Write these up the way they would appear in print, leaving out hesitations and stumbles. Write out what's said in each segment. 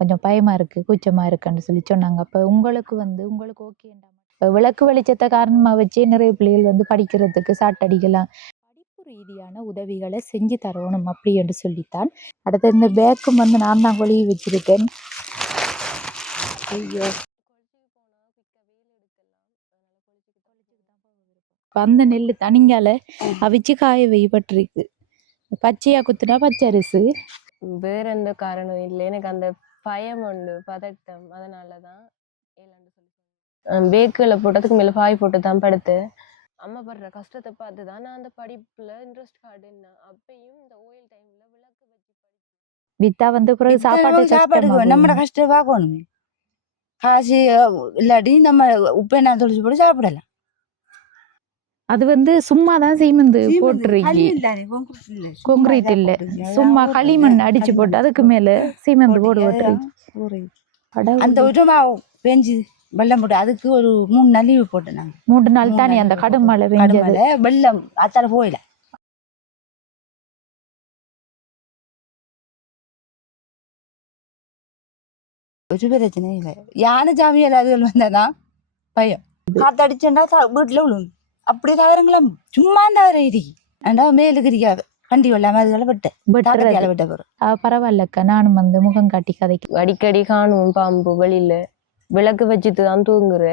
கொஞ்சம் பயமா இருக்கு, கூச்சமா இருக்குன்னு சொல்லி சொன்னாங்க. அப்ப உங்களுக்கு உங்களுக்கு ஓகேண்டா? இப்ப விளக்கு வெளிச்சத்த காரணமா வச்சே நிறைய பிள்ளைகள் படிக்கிறதுக்கு சாட்டடிக்கலாம். படிப்பு ரீதியான உதவிகள செஞ்சு தரணும் அப்படி என்று சொல்லித்தான். அடுத்து இந்த பேக்கும் நான் தான் கொழுவி வச்சிருக்கேன். ஐயோ! அந்த நெல்லு தனிங்கால அவிச்சு காய வைப்பட்டிருக்கு. பச்சையா குத்துனா பச்சை அரிசி. வேற எந்த காரணம் இல்லை, எனக்கு அந்த பயம் உண்டு, பதட்டம். அதனாலதான் பேக்குல போட்டதுக்கு மேல பாய் போட்டு தான் படுத்து அம்மா படுற கஷ்டத்தை பார்த்துதான் நான் அந்த படிப்புல இன்ட்ரெஸ்ட் காட்டுனேன். அப்பயும் இந்த ஓயில் டைம்ல விளக்கு வச்சு வித்தா பிறகு சாப்பாட்டுக்கு நம்ம கஷ்டம் பார்க்கணுமே. காசு இல்லாட்டி நம்ம உப்பு என்ன தொழிச்சு போட்டு சாப்பிடலாம். அது சும்மாதான் சீமெந்து போட்டுருக்கி, கொங்கிரீட் இல்ல, சும்மா களிமண் அடிச்சு போட்டு அதுக்கு மேல சீமெந்து போட்டு அந்த உரமா பெஞ்சு வெள்ளம் போட்டு அதுக்கு ஒரு 3 நாள் லீவு போட்டேன். நாங்க 3 நாள் தானே அந்த கடும் மழை வெள்ளம் அத்தால போயில. ஒரு பிரச்சனை இல்லை. யானை ஜாமியால் அதுகள் வந்தாதான் பயம். காத்தடிச்சா வீட்டுல விழும். அப்படி தவறுங்களா சும்மா தவற இது அண்டா மேலுக்கிறிக்காது கண்டி வெள்ளாம அதுகளை விட்ட போறோம். பரவாயில்லக்கா, நானும் முகம் காட்டி கதைக்கு அடிக்கடி காணும் பாம்பு வெளியில. விளக்கு வச்சுட்டு தான் தூங்குற.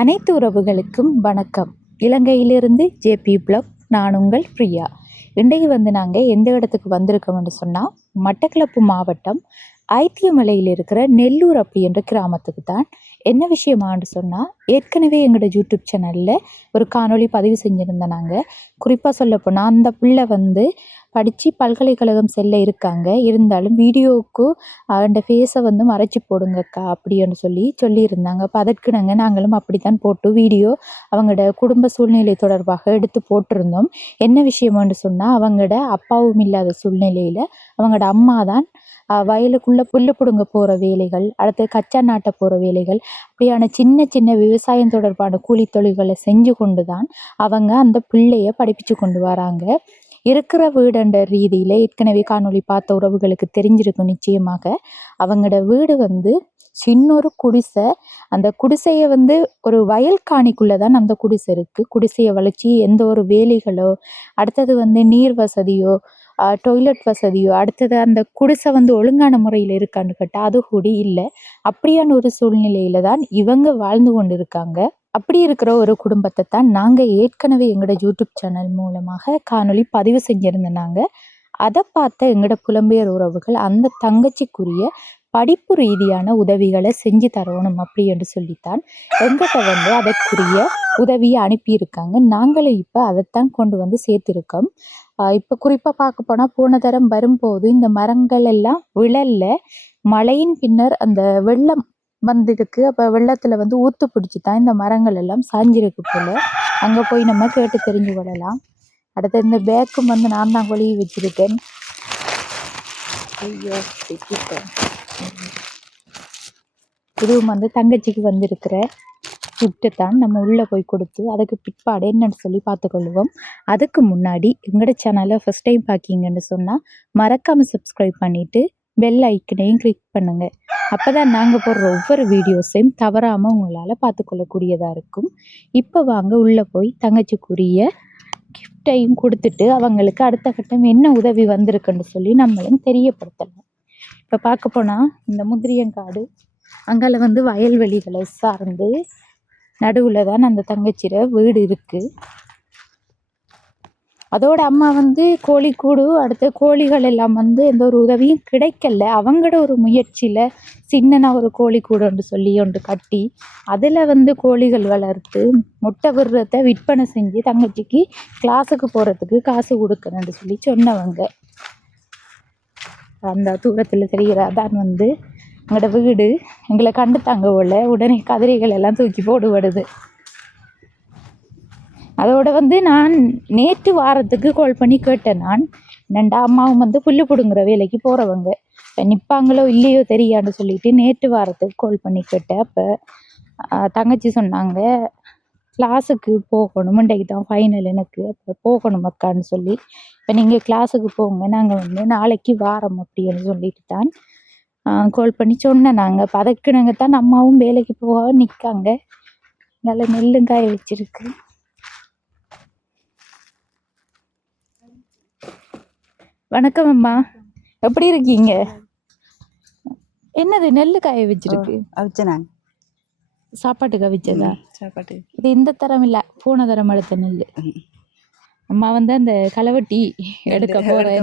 அனைத்து உறவுகளுக்கும் வணக்கம். இலங்கையிலிருந்து ஜேபி பிளாக், நான் உங்கள் பிரியா. இன்றைக்கு நாங்கள் எந்த இடத்துக்கு வந்திருக்கோம்னு சொன்னால், மட்டக்களப்பு மாவட்டம் ஐத்தியமலையில் இருக்கிற நெல்லூர் அப்படி என்ற கிராமத்துக்கு தான். என்ன விஷயமான்னு சொன்னால், ஏற்கனவே எங்களோட யூடியூப் சேனலில் ஒரு காணொளி பதிவு செஞ்சுருந்தேன். நாங்கள் குறிப்பாக சொல்லப்போனால் அந்த பிள்ளை படித்து பல்கலைக்கழகம் செல்ல இருக்காங்க, இருந்தாலும் வீடியோவுக்கு அந்த ஃபேஸை மறைச்சி போடுங்கக்கா அப்படின்னு சொல்லியிருந்தாங்க. அப்போ அதற்கு நாங்களும் அப்படித்தான் போட்டு வீடியோ அவங்களோட குடும்ப சூழ்நிலை தொடர்பாக எடுத்து போட்டிருந்தோம். என்ன விஷயம்னு சொன்னால், அவங்களோட அப்பாவும் இல்லாத சூழ்நிலையில் அவங்களோட அம்மா தான் வயலுக்குள்ளே புல்லு பிடுங்க போகிற வேலைகள், அடுத்து கச்சா நாட்ட போகிற வேலைகள், அப்படியான சின்ன சின்ன விவசாயம் தொடர்பான கூலி தொழில்களை செஞ்சு கொண்டு தான் அவங்க அந்த பிள்ளைய படிப்பிச்சு கொண்டு வராங்க. இருக்கிற வீடுன்ற ரீதியில் ஏற்கனவே காணொளி பார்த்த உறவுகளுக்கு தெரிஞ்சிருக்கும் நிச்சயமாக. அவங்களோட வீடு சின்ன ஒரு குடிசை. அந்த குடிசையை ஒரு வயல் காணிக்குள்ளே தான் அந்த குடிசை இருக்குது. குடிசையை வளைச்சி எந்த ஒரு வேலைகளோ, அடுத்தது நீர் வசதியோ, டொய்லெட் வசதியோ, அடுத்தது அந்த குடிசை ஒழுங்கான முறையில் இருக்கான்னு கேட்டால் அது கூடி இல்லை. அப்படியான ஒரு சூழ்நிலையில தான் இவங்க வாழ்ந்து கொண்டு இருக்காங்க. அப்படி இருக்கிற ஒரு குடும்பத்தை தான் நாங்கள் ஏற்கனவே எங்களோட யூடியூப் சேனல் மூலமாக காணொளி பதிவு செஞ்சுருந்தோம். அதை பார்த்த எங்களோட புலம்பெயர் உறவுகள் அந்த தங்கச்சிக்குரிய படிப்பு ரீதியான உதவிகளை செஞ்சு தரணும் அப்படி என்று சொல்லித்தான் எங்கிட்ட அதற்குரிய உதவியை அனுப்பியிருக்காங்க. நாங்களும் இப்போ அதைத்தான் கொண்டு சேர்த்திருக்கோம். இப்போ குறிப்பாக பார்க்க போனால், போன தரம் வரும்போது இந்த மரங்கள் எல்லாம் விழல்ல. மழையின் பின்னர் அந்த வெள்ளம் வந்துருக்கு. அப்போ வெள்ளத்தில் ஊத்து பிடிச்சி தான் இந்த மரங்கள் எல்லாம் சாஞ்சிருக்கு போல. அங்கே போய் நம்ம கேட்டு தெரிஞ்சு கொள்ளலாம். அடுத்து இந்த பேக்கும் நான் தான் கொழுவி வச்சிருக்கேன். ஐயோ, இதுவும் தங்கச்சிக்கு வந்திருக்கிற கிஃப்ட்டு தான். நம்ம உள்ளே போய் கொடுத்து அதுக்கு பிற்பாடு என்னன்னு சொல்லி பார்த்துக்கொள்வோம். அதுக்கு முன்னாடி எங்களோட சேனலை ஃபஸ்ட் டைம் பார்க்கிங்கன்னு சொன்னால் மறக்காமல் சப்ஸ்கிரைப் பண்ணிவிட்டு பெல் ஐக்கனையும் கிளிக் பண்ணுங்கள். அப்போ தான் நாங்கள் போடுற ஒவ்வொரு வீடியோஸையும் தவறாமல் உங்களால் பார்த்துக்கொள்ளக்கூடியதாக இருக்கும். இப்போ வாங்க உள்ளே போய் தங்கச்சிக்குரிய கிஃப்டையும் கொடுத்துட்டு அவங்களுக்கு அடுத்த கட்டம் என்ன உதவி வந்திருக்குன்னு சொல்லி நம்மளும் தெரியப்படுத்தலாம். இப்போ பார்க்க போனால் இந்த முந்திரியங்காடு அங்கால வயல்வெளிகளை சார்ந்து நடுவில் தான் அந்த தங்கச்சிர வீடு இருக்குது. அதோட அம்மா கோழிக்கூடு, அடுத்த கோழிகள் எல்லாம் எந்த ஒரு உதவியும் கிடைக்கல. அவங்களோட ஒரு முயற்சியில் சின்னனா ஒரு கோழிக்கூடுன்னு சொல்லி ஒன்று கட்டி அதில் கோழிகள் வளர்த்து முட்டை விடுறத விற்பனை செஞ்சு தங்கச்சிக்கு கிளாஸுக்கு போகிறதுக்கு காசு கொடுக்கணுன்னு சொல்லி சொன்னவங்க. அந்த தூரத்தில் தெரிகிற அதான் எங்களோட வீடு. எங்களை கண்டுத்தாங்க போல உடனே கதிரைகள் எல்லாம் தூக்கி போடுபடுது. அதோட நான் நேற்று வாரத்துக்கு கால் பண்ணி கேட்டேன். நான் என்னண்டா அம்மாவும் வந்து புல்லு பிடுங்குற வேலைக்கு போகிறவங்க. இப்போ நிற்பாங்களோ இல்லையோ தெரியான்னு சொல்லிட்டு நேற்று வாரத்துக்கு கால் பண்ணி கேட்டேன். அப்போ தங்கச்சி சொன்னாங்க கிளாஸுக்கு போகணும், இன்றைக்கு தான் ஃபைனல் எனக்கு, அப்போ போகணும் அக்கான்னு சொல்லி. இப்போ நீங்கள் கிளாஸுக்கு போங்க, நாங்கள் வந்து நாளைக்கு வாரோம் அப்படின்னு சொல்லிட்டு தான் கால் பண்ணி சொன்னேன். நாங்கள் இப்போ அதுக்கு நாங்கள் தான் அம்மாவும் வேலைக்கு போக நிற்காங்க. நல்ல நெல்லுங்காய வச்சிருக்கு. வணக்கம் அம்மா, எப்படி இருக்கீங்க? என்னது நெல்லு காய வச்சிருக்கு? அவிச்சனாங்க சாப்பாட்டுக்கு அவிச்சதா? சாப்பாட்டு இது இந்த தரம் இல்லை, போன தரம் எடுத்த நெல். அம்மா வந்து அந்த களவட்டி எடுக்க போற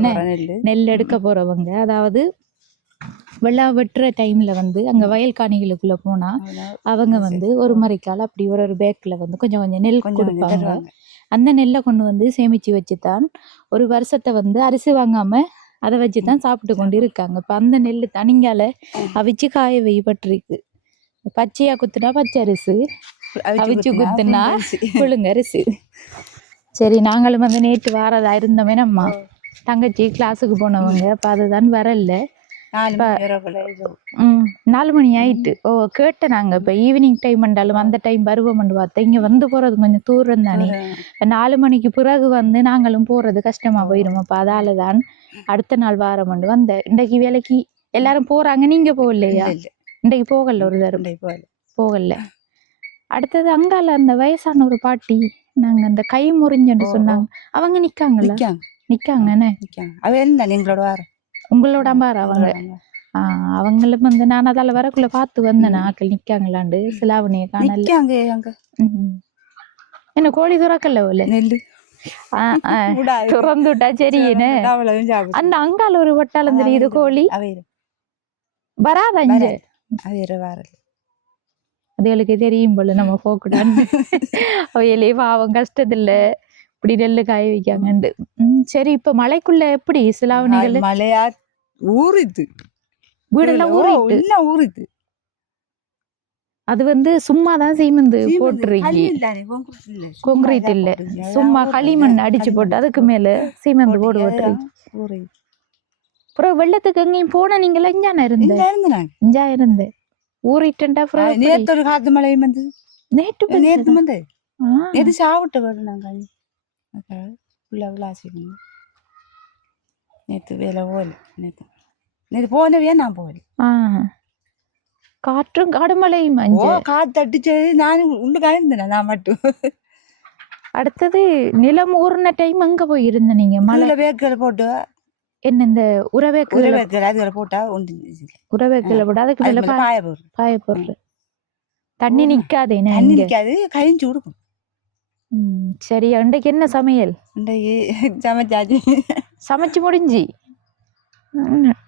நெல் எடுக்க போறவங்க, அதாவது வெள்ளம் வெட்டுற டைம்ல வந்து அங்க வயல் காணிகளுக்குள்ள போனா அவங்க வந்து ஒரு மறைக்கால் அப்படி ஒரு பேக்கில் வந்து கொஞ்சம் கொஞ்சம் நெல் கொடுப்பாங்க. அந்த நெல்லை கொண்டு வந்து சேமிச்சு வச்சுதான் ஒரு வருஷத்தை வந்து அரிசி வாங்காம அதை வச்சு தான் சாப்பிட்டு கொண்டு இருக்காங்க. இப்போ அந்த நெல் தனிங்கால அவிச்சு காய வைப்பட்டிருக்கு. பச்சையா குத்துனா பச்சை அரிசி, அவிச்சு குத்துனா புழுங்க அரிசி. சரி, நாங்களும் வந்து நேற்று வாரதா இருந்தோமே நம்ம தங்கச்சி கிளாஸுக்கு போனவங்க, அப்போ அதுதான் வரல. 4 மணி ஆயிட்டு. ஓ கேட்டேன் நாங்கள் இப்போ ஈவினிங் டைம் பண்ணாலும் அந்த டைம் வருவோம்னு பார்த்தேன். இங்கே வந்து போகிறது கொஞ்சம் தூரம் தானே, இப்போ 4 மணிக்கு பிறகு வந்து நாங்களும் போகிறது கஷ்டமாக போயிடும். அப்போ அதால தான் அடுத்த நாள் வாரம்ண்டு வந்தேன். இன்றைக்கு வேலைக்கு எல்லாரும் போகிறாங்க, நீங்கள் போகலையா? இன்றைக்கு போகல, ஒரு தரம் போகல. அடுத்தது அங்கால அந்த வயசான ஒரு பாட்டி, நாங்கள் அந்த கை முறிஞ்சுன்னு சொன்னாங்க, அவங்க நிற்காங்களா? நிற்காங்கண்ணே. உங்களோட அம்பார் அவங்க. அவங்களும் வந்து நான் அதால வரக்குள்ள பார்த்து வந்தேன், ஆக்கள் நிற்காங்களாண்டு. சிலாவணியை காணல. என்ன கோழி துறக்கல போல, நெல்லு துறந்து விட்டா சரின்னு. அந்த அங்கால ஒரு வட்டாளம் தெரியுது கோழி வராத இங்க, அதுகளுக்கு தெரியும் போல நம்ம போக்கூடாது. அவையிலே பாவம் கஷ்டத்துல இப்படி நெல்லு காய வைக்காங்கண்டு. சரி, இப்ப மழைக்குள்ள எப்படி சிலாவணிகள்? மழையா ஊறிது, வீடெல்லாம் ஊறிது. அது வந்து சும்மா தான் சீமெந்து போட்டுருக்கி, கொங்கிரீட் இல்ல, சும்மா களிமண் அடிச்சு போட்டு அதுக்கு மேல சீமெந்து போடு போட்டுருக்கு. அப்புறம் வெள்ளத்துக்கு எங்கேயும் போன நீங்களா? இஞ்சான இஞ்சா இருந்தேன் ஊறிட்டா. நேற்று ஒரு காத்து மழையும் வந்து நேற்று வந்து எது சாப்பிட்டு வரும். நாங்கள் நேற்று வேலை போகல, நேற்று போனவே நான் போகல. காற்றும் கடுமழையும் காத்து அடிச்சது, நான் உள்ள காய்ந்தேன் நான் மட்டும். அடுத்தது நிலம் ஊர்ன டைம் அங்க போய் இருந்த நீங்க? மழை வேக்கலை போட்டு என்ன இந்த உறவேக்கலை அதுகளை போட்டா ஒன்று உறவேக்கலை போட்டு அதுக்கு மேல பாய போடுற தண்ணி நிக்காதே, நிக்காது, கழிஞ்சு கொடுக்கும். சரி, இன்றைக்கு என்ன சமையல்? சமைச்சாச்சு, சமைச்சு முடிஞ்சு.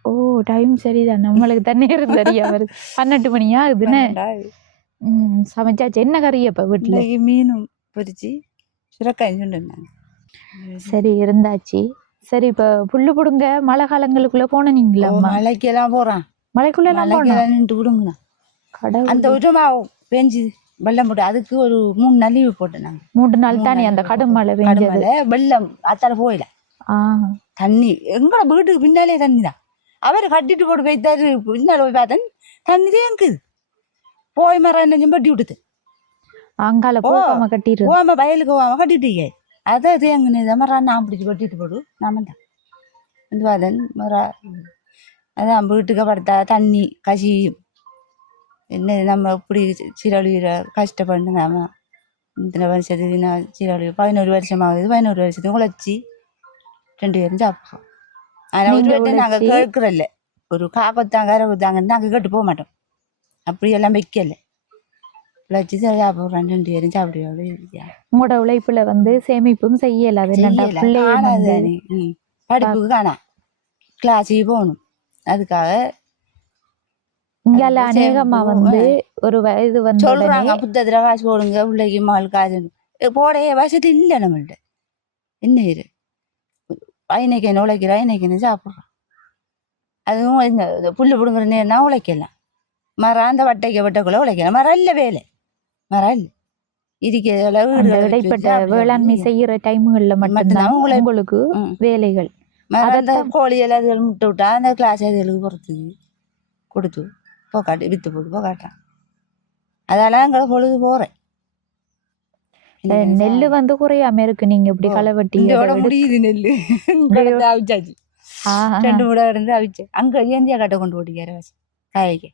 ஓ டைம் சரிதான், நம்மளுக்கு தண்ணி சரியா வருது. 12 மணி ஆகுதுன்னு. சமைச்சாச்சு. என்ன கறி அப்ப வீட்டுல? மீனும் பொரிச்சு சுரக்காய் சொன்னாங்க. சரி, இருந்தாச்சு. சரி, இப்ப புல்லு புடுங்க மழை காலங்களுக்குள்ள போனீங்களா? மலைக்கெல்லாம் போறான், மலைக்குள்ள நின்று விடுங்கண்ணா. அந்த உரமா பெஞ்சு வெள்ளம் போட்டு அதுக்கு ஒரு 3 நாள் லீவு போட்டேன். நாங்கள் 3 நாள் தானே அந்த கடும் மழை பெஞ்சது. வெள்ளம் அத்தால போயில தண்ணி எங்களோட வீட்டுக்கு பின்னாலே தண்ணி தான். அவர் கட்டிட்டு போட்டு போய்த்தாரு. பின்னால போய் பார்த்தேன் தண்ணி தான் இருக்குது. போய் மரம் என்ன பட்டி விடுது அங்கால போகாம கட்டிட்டு போகாம வயலுக்கு போகாம கட்டிட்டீங்க. அதை தேங்கினது மரம் நான் பிடிச்சி கட்டிட்டு போடு நாம தான் வந்து பார்த்தேன் மரம். அதான் வீட்டுக்கு படுத்தா தண்ணி கசியும். என்ன நம்ம இப்படி சீரழிகிற கஷ்டப்பட்டு நாம இத்தனை வருஷத்துக்கு நான் சீரழிவு 11 வருஷம் ஆகுது. 11 வருஷத்துக்கு உழைச்சி 2 பேரும் சாப்பிட்றோம். ஆனால் ஒரு வீட்டை நாங்கள் கேட்குறல்ல, ஒரு காக்கத்தாங்க அரவுத்தாங்கன்னு நாங்கள் கேட்டு போக மாட்டோம். அப்படியெல்லாம் வைக்கல, உழைச்சி சாப்பிட்றோம். 2 பேரும் சாப்பிடுவோம். உங்களோட உழைப்புல வந்து சேமிப்பும் செய்யல. படிப்புக்கு காணா கிளாஸுக்கு போகணும். அதுக்காக இங்கால அநேகமா வந்து ஒரு வயது வந்து சொல்றாங்க புத்தத்துல காசு போடுங்க பிள்ளைக்கு மகள் காசு போடைய வசதி இல்லை நம்மள்ட்ட. என்ன இரு ஐநைக்கு என்ன உழைக்கிற, ஐநைக்கு என்ன சாப்பிட்றோம். அதுவும் இந்த புல்லு பிடுங்குற நேரம்னா உழைக்கலாம். மரம் அந்த வட்டைக்கு வட்டக்குள்ள உழைக்கலாம். மரம் இல்லை, வேலை மரம் இல்லை. இடைப்பட்ட வேளாண்மை செய்யற டைமுகள்ல மட்டும்தான் உங்களுக்கு வேலைகள். அந்த கோழி எல்லாம் அதுகள் முட்டை விட்டா அந்த கிளாஸ் அதுகளுக்கு பொறுத்துக்கு கொடுத்து போக்காட்டு விற்று போட்டு போக்காட்டான். அதெல்லாம் எங்களை பொழுது போகிறேன். நெல்லு வந்து குறையாம இருக்கு. நீங்க இப்படி களை வெட்டி இதோட முடியுது நெல்லு கிடந்து அவிச்சாச்சு. 2 முறை கிடந்து அவிச்சேன். அங்கே ஏந்தியா கட்டை கொண்டு போட்டிக்கார காய்க்கு.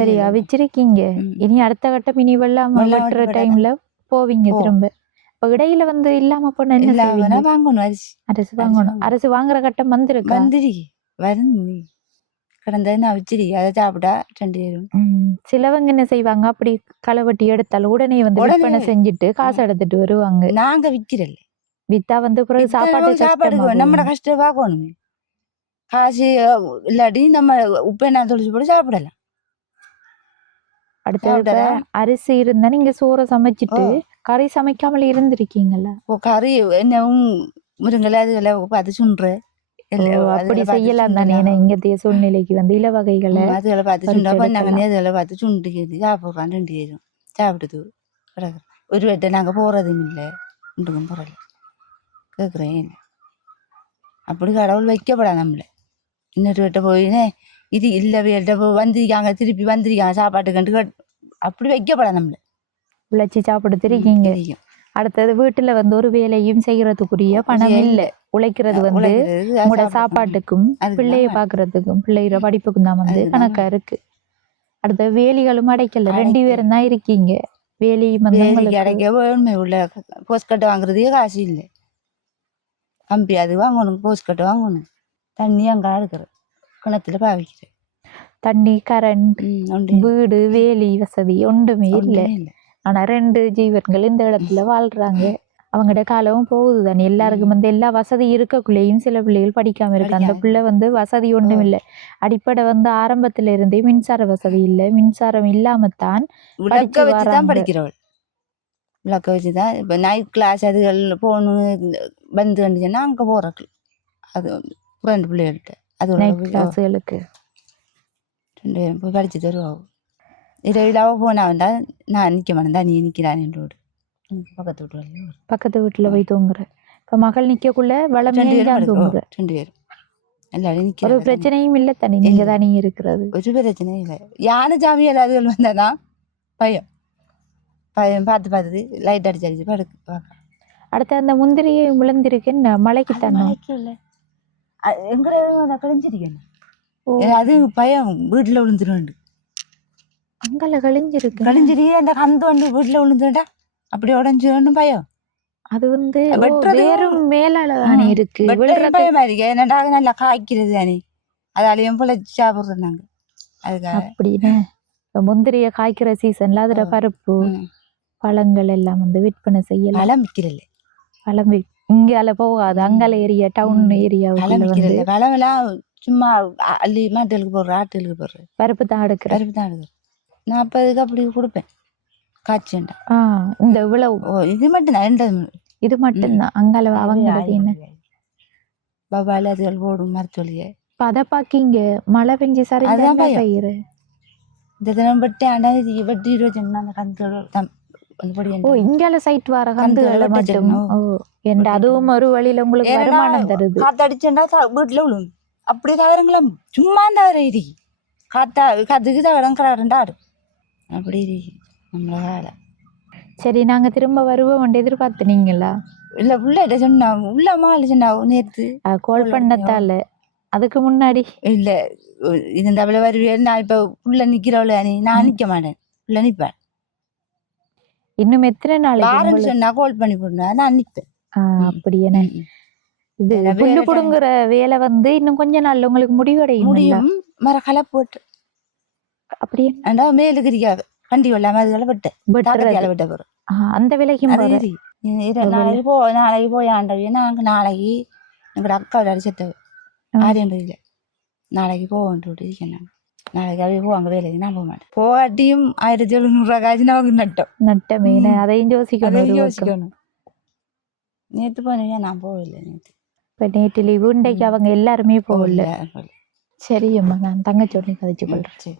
சரி அவிச்சிருக்கீங்க. இனி அடுத்த கட்டம் இனி வெள்ளாம வெட்டுற டைம்ல போவீங்க திரும்ப. இப்ப இடையில வந்து இல்லாம போன என்ன செய்வீங்க? வாங்கணும் அரிசி வாங்கணும். அரிசி வாங்குற கட்டம் வந்துருக்கு வருது கிடந்த அவிச்சிரி அதை சாப்பிட்டா 2 பேரும். சிலவங்க என்ன செய்வாங்க, அப்படி களை வெட்டி எடுத்தாலும் உடனே வந்து விற்பனை செஞ்சுட்டு காசு எடுத்துட்டு வருவாங்க. நாங்க விக்கிறல்ல, வித்தா வந்து பிறகு சாப்பாடு நம்ம கஷ்டம் பார்க்கணுமே. காசு இல்லாட்டி நம்ம உப்பு என்ன தொழிச்சு போட்டு சாப்பிடலாம். அடுத்த அரிசி இருந்தா நீங்க சோறை சமைச்சிட்டு கறி சமைக்காமல் இருந்திருக்கீங்கல்ல. கறி என்னவும் முருங்கலை அதுகளை பார்த்து சுண்டுற அப்படி செய்யலாம் தானே. இங்கத்தைய சூழ்நிலைக்கு வந்து இல வகைகளை அதுகளை பார்த்து சுண்டா பண்ணாங்கன்னே அதுகளை பார்த்து சுண்டுக்கிறது சாப்பிட்றான். 2 பேரும் சாப்பிடுது கிடக்குறோம். ஒரு வெட்டை நாங்கள் போகிறதும் இல்லை, உண்டுக்கும் போகிறல கேட்குறேன். அப்படி கடவுள் வைக்கப்படா நம்மளை. இன்னொரு வெட்ட போயினே இது இல்லை வெட்ட போய் வந்திருக்காங்க திருப்பி வந்திருக்காங்க சாப்பாட்டு கண்டு அப்படி வைக்கப்படா நம்மளை. உழைச்சி சாப்பிடுத்திருக்கீங்க. அடுத்தது வீட்டுல வந்து ஒரு வேலையும் செய்யறதுக்குரிய பணம் இல்லை. உழைக்கிறது வந்து உங்களோட சாப்பாட்டுக்கும் பிள்ளைய பாக்குறதுக்கும் பிள்ளைகிற படிப்புக்கும் தான் வந்து கணக்கா இருக்கு. அடுத்த வேலிகளும் அடைக்கல. 2 பேரும் தான் இருக்கீங்க. வேலியும் அடைக்க உண்மை உள்ள போஸ்ட் கட்டு வாங்குறதே காசு இல்லை. கம்பி அது வாங்கணும், போஸ்ட் கட்டு வாங்கணும். தண்ணி அங்கே இருக்கிற கிணத்துல பாவிக்கிறேன். தண்ணி கரண்ட் வீடு வேலி வசதி ஒன்றுமே இல்லை. ஆனா 2 ஜீவன்கள் இந்த இடத்துல வாழ்றாங்க. அவங்களோட காலமும் போகுது தானே. எல்லாருக்கும் வந்து எல்லா வசதி இருக்கக்குள்ளேயும் சில பிள்ளைகள் படிக்காம இருக்கு. அந்த பிள்ளை வந்து வசதி ஒன்றும் இல்லை. அடிப்படை வந்து ஆரம்பத்துல இருந்தே மின்சார வசதி இல்லை. மின்சாரம் இல்லாமத்தான் படிக்கிறவள். விளக்க வச்சுதான் இப்ப நைட் கிளாஸ் அதுகள் போகணும் வந்து வந்துச்சுன்னா அங்க போறக்கு அது 2 பிள்ளைகள்கிட்ட அது நைட் கிளாஸுகளுக்கு 2 பேரும் போய் படிச்சு தருவாங்க. இரவிலாவ போனாவண்டா நான் நிற்க மாட்டேன், தான் நீ நிற்கிறான் என்றோடு பக்கத்து வீட்டுல போய் தூங்குற. இப்ப மகள் நிக்கக்குள்ள வளமையா தூங்குற. 2 பேரும் எல்லாரும் நிக்க. ஒரு பிரச்சனையும் இல்லை தானே. நீங்க தானே இருக்கிறது. ஒரு பிரச்சனையும் இல்லை. யானை ஜாமியல் அதுகள் வந்தாதான் பயம் பயம் பார்த்து பார்த்து லைட் அடிச்சு அடிச்சு படுக்கு. அடுத்த அந்த முந்திரியை விழுந்திருக்கேன்னு மலைக்கு தானே இல்லை எங்கிறத கழிஞ்சிருக்கேன். அது பயம் வீட்டுல விழுந்துருவேன். அங்கல கழிஞ்சிரு அந்த கந்து வந்து வீட்டுல விழுந்துட்டா அப்படி உடஞ்சிடும் பயம். அது வந்து வேறும் மேலான இருக்கு. பயமா இருக்கு. என்னடா நல்லா காய்க்கிறது தானே, அதாலையும் பிழைச்சி சாப்பிடுறோம் நாங்க. அதுக்காக அப்படின்னு முந்திரிய காய்க்கிற சீசன்ல அதுல பருப்பு பழங்கள் எல்லாம் வந்து விற்பனை செய்யலாம். பழம் விற்கிறல்ல, பழம் இங்கால போகாது. அங்கால ஏரியா டவுன் ஏரியா பழம் எல்லாம் சும்மா அள்ளி மாட்டுகளுக்கு போடுற ஆட்டுகளுக்கு போடுற பருப்பு தான் எடுக்கிற. பருப்பு தான் எடுக்கிற. 40க்கு அப்படி கொடுப்பேன் காய்ச்சண்டா. இந்த இவ்வளவு இது மட்டும்தான். இது மட்டும்தான் அங்கால அவங்க பபால அதுகள் போடும் மரத்தொழிய. அதை பாக்கிங்க மழை பெஞ்சு சரிதான் பயிர் இந்த தினம் வெட்டி ஆண்டா வெட்டி 20 அந்த கந்துகள். இங்கால சைட் வர கந்துகளை மட்டும். அதுவும் ஒரு வழியில உங்களுக்கு வருமானம் தருது. காத்தடிச்சா வீட்டுல விழும். அப்படி தவறுங்களா சும்மா தவற இது காத்தா காத்துக்கு தவறம் கடாடு அப்படி இருக்கு நம்மள வேலை. சரி நாங்க திரும்ப வருவோம் எதிர்பார்த்துனீங்களா? இல்ல உள்ள சொன்னா உள்ள மாலை சொன்னா நேத்து கால் பண்ணத்தால. அதுக்கு முன்னாடி இல்ல இந்த தவளை வருவேன். நான் இப்ப உள்ள நிக்கிறவள நான் நிக்க மாட்டேன், உள்ள நிப்பேன். இன்னும் எத்தனை நாளைக்கு சொன்னா கால் பண்ணி போடுனா நான் நிப்பேன். அப்படியே இது புல்லு புடுங்குற வேலை வந்து இன்னும் கொஞ்ச நாள்ல உங்களுக்கு முடியும். மர களை போட்டு அப்படியே மேலுக்கு கண்டி வெள்ளாம அதுகளை விட்ட போறோம். அந்த விலைக்கும் நாளைக்கு போய் ஆண்டவிய நாங்க நாளைக்கு எங்களோட அக்கா அடிச்சட்ட ஆரியன்றில நாளைக்கு போவோன்ட்டு இருக்கேன். நாளைக்கு அவைய போவாங்க வேலைக்கு, நான் போக மாட்டேன். போகாட்டியும் 1700 காய்ச்சி நமக்கு நட்டமே. அதையும் யோசிக்கணும். நேற்று போனீங்க, நான் போகல. நேற்று லீவு இன்றைக்கு அவங்க எல்லாருமே போகல. சரியம்மா, நான் தங்கச்சியோட கதைச்சு கொள்றேன்.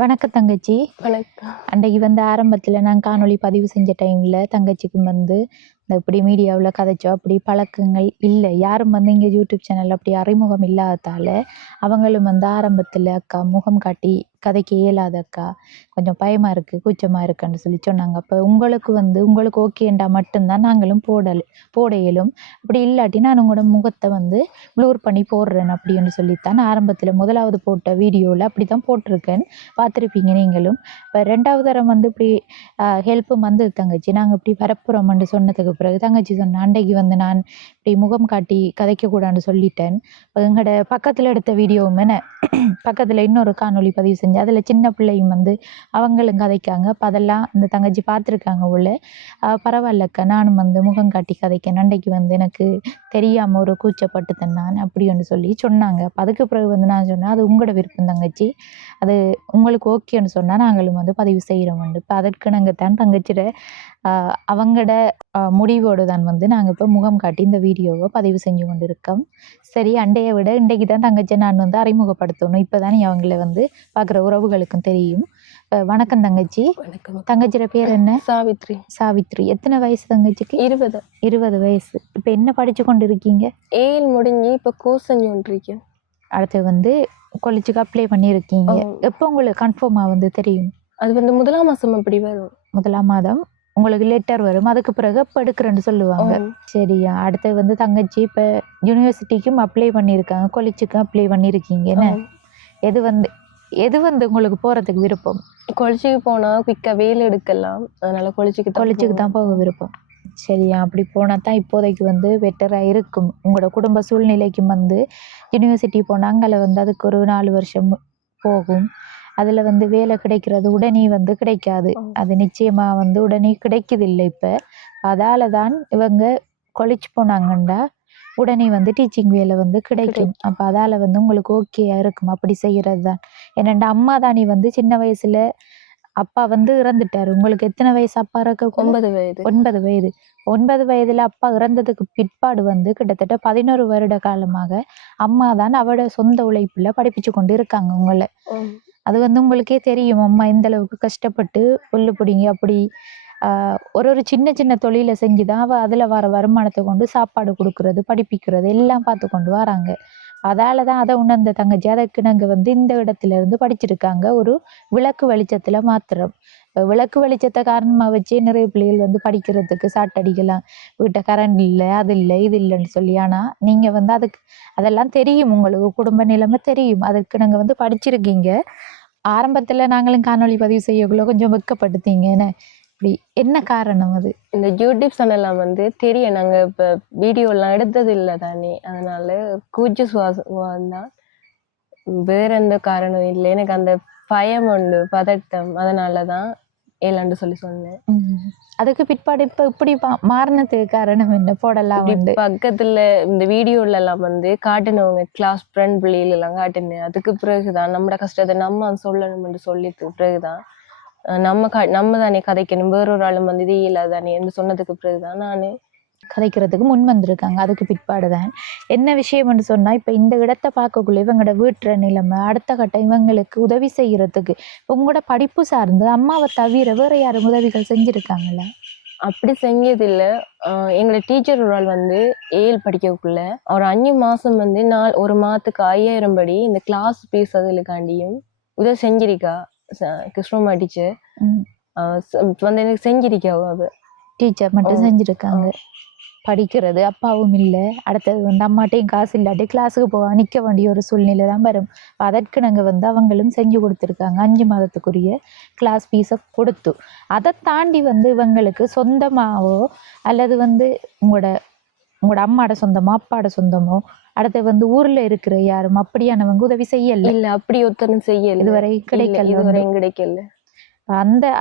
வணக்கம் தங்கச்சி. வணக்கம். அன்றைக்கு வந்து ஆரம்பத்தில் நான் காணொளி பதிவு செஞ்ச டைமில் தங்கச்சிக்கு வந்து இந்த இப்படி மீடியாவில் கதைச்சோ அப்படி பழக்கங்கள் இல்லை. யாரும் வந்து இங்கே யூடியூப் சேனல் அப்படி அறிமுகம் இல்லாததால் அவங்களும் வந்து ஆரம்பத்தில் அக்கா முகம் காட்டி கதைக்கு இயலாத அக்கா, கொஞ்சம் பயமாக இருக்குது கூச்சமாக இருக்குன்னு சொல்லி சொன்னாங்க. அப்போ உங்களுக்கு வந்து உங்களுக்கு ஓகேண்டா மட்டும்தான் நாங்களும் போட இயலும். அப்படி இல்லாட்டி நான் உங்களோட முகத்தை வந்து ப்ளூர் பண்ணி போடுறேன் அப்படின்னு சொல்லித்தான் ஆரம்பத்தில் முதலாவது போட்ட வீடியோவில் அப்படி தான் போட்டிருக்கேன். பார்த்துருப்பீங்க நீங்களும். இப்போ 2வது தரம் வந்து இப்படி ஹெல்ப்பும் வந்து தங்கச்சி நாங்கள் இப்படி வரப்புறோம்னு சொன்னதுக்கு பிறகு தங்கச்சி சொன்னேன், அன்றைக்கு வந்து நான் இப்படி முகம் காட்டி கதைக்கக்கூடாதுன்னு சொல்லிட்டேன். இப்போ எங்களோட பக்கத்தில் எடுத்த வீடியோவும் என்ன பக்கத்தில் இன்னொரு காணொளி பதிவு செஞ்சு அதில் சின்ன பிள்ளையும் வந்து அவங்களும் கதைக்காங்க. அப்போ அதெல்லாம் இந்த தங்கச்சி பார்த்துருக்காங்க உள்ள. பரவாயில்லக்கா, நானும் வந்து முகம் காட்டி கதைக்கேன், அன்றைக்கு வந்து எனக்கு தெரியாமல் ஒரு கூச்சப்பட்டுத்தேன் நான் அப்படி ஒன்று சொல்லி சொன்னாங்க. அப்போ அதுக்கு பிறகு வந்து நான் சொன்னேன், அது உங்களோட விருப்பம் தங்கச்சி, அது உங்களுக்கு ஓகேன்னு சொன்னால் நாங்களும் வந்து பதிவு செய்கிறோம். இப்போ அதற்கு நாங்கள் தான் தங்கச்சிட அவங்களோட முடிவோடு தான் வந்து நாங்கள் இப்போ முகம் காட்டி இந்த வீடியோவை பதிவு செஞ்சு கொண்டு இருக்கோம். சரி, அண்டையை விட இன்றைக்கு தான் தங்கச்சியை நான் வந்து அறிமுகப்படுத்தணும். இப்போ தானே அவங்கள வந்து பார்க்குற உறவுகளுக்கும் தெரியும். வணக்கம் தங்கச்சி. வணக்கம். தங்கச்சியோட பேர் என்ன? சாவித்ரி. சாவித்ரி. எத்தனை வயசு தங்கச்சிக்கு? 20. 20 வயசு. இப்போ என்ன படித்து கொண்டு இருக்கீங்க? ஏஎல் முடிஞ்சு இப்போ கோர்ஸ் செஞ்சு கொண்டிருக்கேன். அடுத்து வந்து காலேஜுக்கு அப்ளை பண்ணியிருக்கீங்க. எப்போ உங்களுக்கு கன்ஃபார்மாக வந்து தெரியும்? அது வந்து 1ஆம் மாதம் அப்படி வரும். 1ஆம் மாதம் உங்களுக்கு லெட்டர் வரும். அதுக்கு பிறகு இப்போ எடுக்கிறேன்னு சொல்லுவாங்க. சரியா? அடுத்து வந்து தங்கச்சி இப்போ யூனிவர்சிட்டிக்கும் அப்ளை பண்ணியிருக்காங்க, காலேஜுக்கும் அப்ளை பண்ணியிருக்கீங்க. என்ன எது வந்து உங்களுக்கு போகிறதுக்கு விருப்பம்? காலேஜுக்கு போனால் குயிக்காக வேலை எடுக்கலாம், அதனால காலேஜுக்கு தான் போக விருப்பம். சரியா? அப்படி போனால் தான் இப்போதைக்கு வந்து பெட்டராக இருக்கும். உங்களோட குடும்ப சூழ்நிலைக்கும் வந்து யூனிவர்சிட்டி போனால் அங்கே வந்து அதுக்கு ஒரு 4 வருஷம் போகும். அதில் வந்து வேலை கிடைக்கிறது உடனே வந்து கிடைக்காது. அது நிச்சயமாக வந்து உடனே கிடைக்குதில்லை. இப்போ அதால் தான் இவங்க காலேஜ் போனாங்கன்னா உடனே வந்து டீச்சிங் வேலை வந்து கிடைக்கும். அப்போ அதால் வந்து உங்களுக்கு ஓகேயாக இருக்கும் அப்படி செய்கிறது தான். ஏன்னா அம்மா தானே வந்து சின்ன வயசில் அப்பா வந்து இறந்துட்டார். உங்களுக்கு எத்தனை வயசு அப்பா இறக்க? 9 வயது. 9 வயது. 9 வயதில் அப்பா இறந்ததுக்கு பிற்பாடு வந்து கிட்டத்தட்ட 11 வருட காலமாக அம்மா தான் அவட சொந்த உழைப்பில் படிப்பிச்சு கொண்டு இருக்காங்க உங்களை. அது வந்து உங்களுக்கே தெரியும் அம்மா எந்த அளவுக்கு கஷ்டப்பட்டு புல்லு பிடிங்கி அப்படி ஒரு சின்ன சின்ன தொழிலை செஞ்சு தான் அவள் அதில் வர வருமானத்தை கொண்டு சாப்பாடு கொடுக்கறது, படிப்பிக்கிறது எல்லாம் பார்த்து கொண்டு வராங்க. அதால தான் அதை உணர்ந்த தங்கச்சி அதுக்கு நாங்கள் வந்து இந்த இடத்துல இருந்து படிச்சிருக்காங்க, ஒரு விளக்கு வெளிச்சத்தில் மாத்திரம். விளக்கு வெளிச்சத்தை காரணமாக வச்சே நிறைய பிள்ளைகள் வந்து படிக்கிறதுக்கு சாட்டடிக்கலாம், வீட்டை கரண்ட் இல்லை, அது இல்லை, இது இல்லைன்னு சொல்லி. ஆனால் நீங்கள் வந்து அதெல்லாம் தெரியும், உங்களுக்கு குடும்ப நிலைமை தெரியும், அதுக்கு நாங்கள் வந்து படிச்சிருக்கீங்க. ஆரம்பத்தில் நாங்களும் காணொளி பதிவு செய்யக்குள்ள கொஞ்சம் வெட்கப்படுத்தீங்க. இப்படி என்ன காரணம்? அது இந்த யூடியூப் சேனல்லாம் வந்து தெரியும், நாங்கள் இப்போ வீடியோலாம் எடுத்தது இல்லை தானே, அதனால கூச்ச சுவாசம் தான், வேற எந்த காரணம் இல்லை. எனக்கு அந்த பயம் உண்டு, பதட்டம், அதனால தான் ஏலாண்டு சொல்லி சொன்னேன். அதுக்கு பிற்பாடு இப்போ இப்படி மாறினதுக்கு காரணம் என்ன? போடலாம் பக்கத்தில் இந்த வீடியோல எல்லாம் வந்து காட்டினவங்க கிளாஸ் ஃப்ரெண்ட் பிள்ளைகள் எல்லாம் காட்டினேன். அதுக்கு பிறகுதான் நம்மளோட கஷ்டத்தை நம்ம சொல்லணும்னு சொல்லிட்டு பிறகுதான் நம்ம தானே கதைக்கணும், வேறொரு ஆளும் வந்து இது இல்லாதானே என்று சொன்னதுக்கு பிறகுதான் நான் கதைக்கிறதுக்கு முன் வந்திருக்காங்க. அதுக்கு பிற்பாடு தான் என்ன விஷயம்னு சொன்னால், இப்போ இந்த இடத்தை பார்க்கக்குள்ள இவங்களோட வீட்டுற நிலைமை, அடுத்த கட்டம் இவங்களுக்கு உதவி செய்கிறதுக்கு உங்களோட படிப்பு சார்ந்து அம்மாவை தவிர வேற யாரும் உதவிகள் செஞ்சுருக்காங்களா? அப்படி செஞ்சதில்லை. எங்களோட டீச்சர் ஒரு ஆள் வந்து ஏஎல் படிக்கக்குள்ள ஒரு 5 மாதம் வந்து ஒரு மாதத்துக்கு 5000 படி இந்த கிளாஸ் ஃபீஸ் அதுக்காண்டியும் உதவி செஞ்சிருக்கா. கிருஷ்ணமா டீச்சர் வந்து எனக்கு செஞ்சிருக்கா. அவ டீச்சர் மட்டும் செஞ்சுருக்காங்க. படிக்கிறது அப்பாவும் இல்லை, அடுத்தது வந்து அம்மாட்டையும் காசு இல்லாட்டி கிளாஸுக்கு போக நிற்க வேண்டிய ஒரு சூழ்நிலை தான் வரும். அதற்கு நாங்கள் வந்து அவங்களும் செஞ்சு கொடுத்துருக்காங்க 5 மாதத்துக்குரிய கிளாஸ் ஃபீஸை கொடுத்து. அதை தாண்டி வந்து இவங்களுக்கு சொந்தமாகவோ அல்லது வந்து உங்களோட அம்மாட சொந்தமோ அப்பாட சொந்தமோ அடுத்து வந்து ஊர்ல இருக்கிற யாரும் அப்படியானவங்க உதவி செய்யல? இல்லை, அப்படி ஒருத்தரும் செய்யல, இதுவரை கிடைக்கல.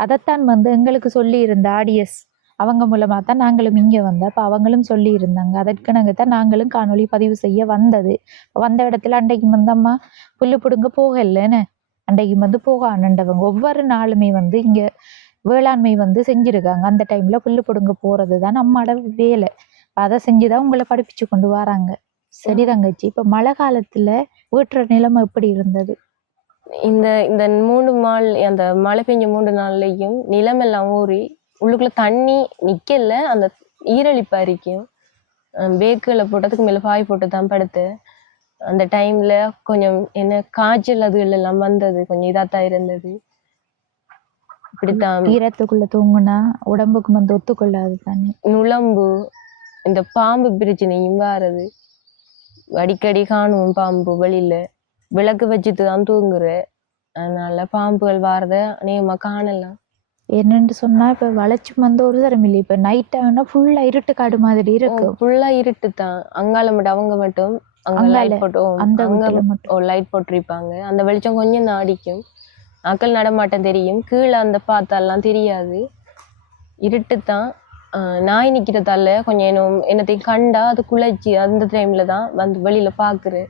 அதைத்தான் வந்து எங்களுக்கு சொல்லி இருந்த ஆடியஸ் அவங்க மூலமாக தான் நாங்களும் இங்கே வந்தோம். அப்போ அவங்களும் சொல்லி இருந்தாங்க. அதற்கு நாங்கள் தான் நாங்களும் காணொளி பதிவு செய்ய வந்தது. வந்த இடத்துல அன்றைக்கு வந்து அம்மா புல்லு பிடுங்க போகலைன்னு அன்றைக்கு வந்து போக ஆனண்டவங்க ஒவ்வொரு நாளுமே வந்து இங்கே வேளாண்மை வந்து செஞ்சுருக்காங்க. அந்த டைமில் புல்லு பிடுங்க போகிறது தான் நம்மளோட வேலை. அதை செஞ்சுதான் உங்களை படிப்பிச்சு கொண்டு வராங்க. சரி தங்கச்சி, இப்போ மழை காலத்தில் வீட்டுற நிலைமை எப்படி இருந்தது? இந்த 3 நாள் அந்த மழை பெஞ்ச 3 நாள்லையும் நிலமெல்லாம் ஊறி உள்ளுக்குள்ள தண்ணி நிக்கல. அந்த ஈரழிப்பா இருக்கும். பேக்குகளை போட்டதுக்கு மேல பாய் போட்டு தான் படுத்தேன். அந்த டைம்ல கொஞ்சம் என்ன காய்ச்சல் அதுகள் எல்லாம் வந்தது, கொஞ்சம் இதாத்தான் இருந்தது. இப்படித்தான் ஈரத்துக்குள்ள தூங்குனா உடம்புக்கு வந்து ஒத்துக்கொள்ளாது தானே. நுளம்பு, இந்த பாம்பு பிரச்சனையும் வாரது. அடிக்கடி காணுவோம் பாம்பு வெளியில, விளக்கு வச்சுட்டு தான் தூங்குறேன். அதனால பாம்புகள் வாரத அநேகமா காணலாம். என்னன்னு சொன்னா இப்ப வளைச்சு வந்து ஒரு தரம் இல்லை, இப்ப நைட் ஆனா ஃபுல்லா இருட்டு காடு மாதிரி இருக்கு. ஃபுல்லா இருட்டு தான். அங்கால மட்டும் அவங்க மட்டும் அங்க அங்கால, லைட் போட்டு அந்த அங்க வீட்டுல மட்டும் லைட் போட்டிருப்பாங்க. அந்த வெளிச்சம் கொஞ்சம் தான் அடிக்கும். அக்கல் நடமாட்டம் தெரியும், கீழே அந்த பார்த்தாலாம் தெரியாது, இருட்டு தான். நாய் நிக்கிறதால கொஞ்சம் என்னத்தையும் கண்டா அது குலைச்சி அந்த டைம்ல தான் வந்து வெளியில பாக்குறேன்.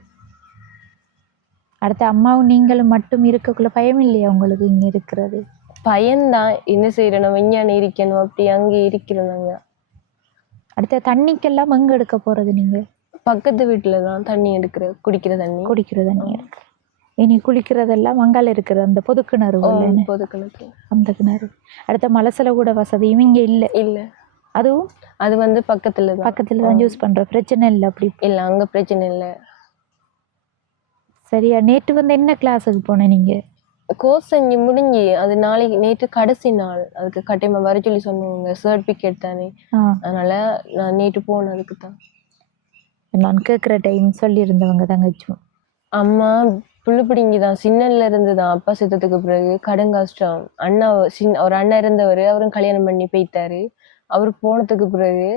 அடுத்த அம்மாவும் நீங்களும் மட்டும் இருக்கக்குள்ள பயம் இல்லையா உங்களுக்கு இங்க இருக்கிறது? பயம்தான், என்ன செய்யறோம், விஞ்ஞானம் இருக்கணும் அப்படி அங்க இருக்கிறோம் நாங்க. அடுத்த தண்ணிக்கெல்லாம் எங்க எடுக்க போறது நீங்க? பக்கத்து வீட்டுலதான் தண்ணி எடுக்கிற, குடிக்கிற தண்ணி. குடிக்கிற தண்ணி இருக்கு. இனி குளிக்கிறதெல்லாம் மங்கால இருக்கிற அந்த பொது கிணறு இல்லைன்னு? பொது கிணத்து, அந்த கிணறு. அடுத்த மலசல கூட வசதியும் இங்க இல்ல. இல்ல, அதுவும் அது வந்து பக்கத்துல தான் யூஸ் பண்ற, பிரச்சனை இல்லை அப்படி இல்ல, அங்க பிரச்சனை இல்ல. சரியா. நேற்று வந்து என்ன கிளாஸுக்கு போனேன் நீங்க? கோர்ஸ் செஞ்சு முடிஞ்சு அது நாளைக்கு, நேற்று கடைசி நாள், அதுக்கு கட்டாயமா வர சொல்லி சொன்னாங்க, சர்டிபிகேட் தானே. அதனால நான் நேற்று போனேன். அதுக்கு தான் நான் கேட்குற டைம் சொல்லியிருந்தவங்க தங்கச்சி. அம்மா புல்லு பிடிங்கிதான், சின்னல இருந்து தான். அப்பா செத்ததுக்கு பிறகு கடன் கஷ்டம். அண்ணா ஒரு அண்ணன் இருந்தவர், அவரும் கல்யாணம் பண்ணி போயிட்டாரு. அவரு போனதுக்கு பிறகு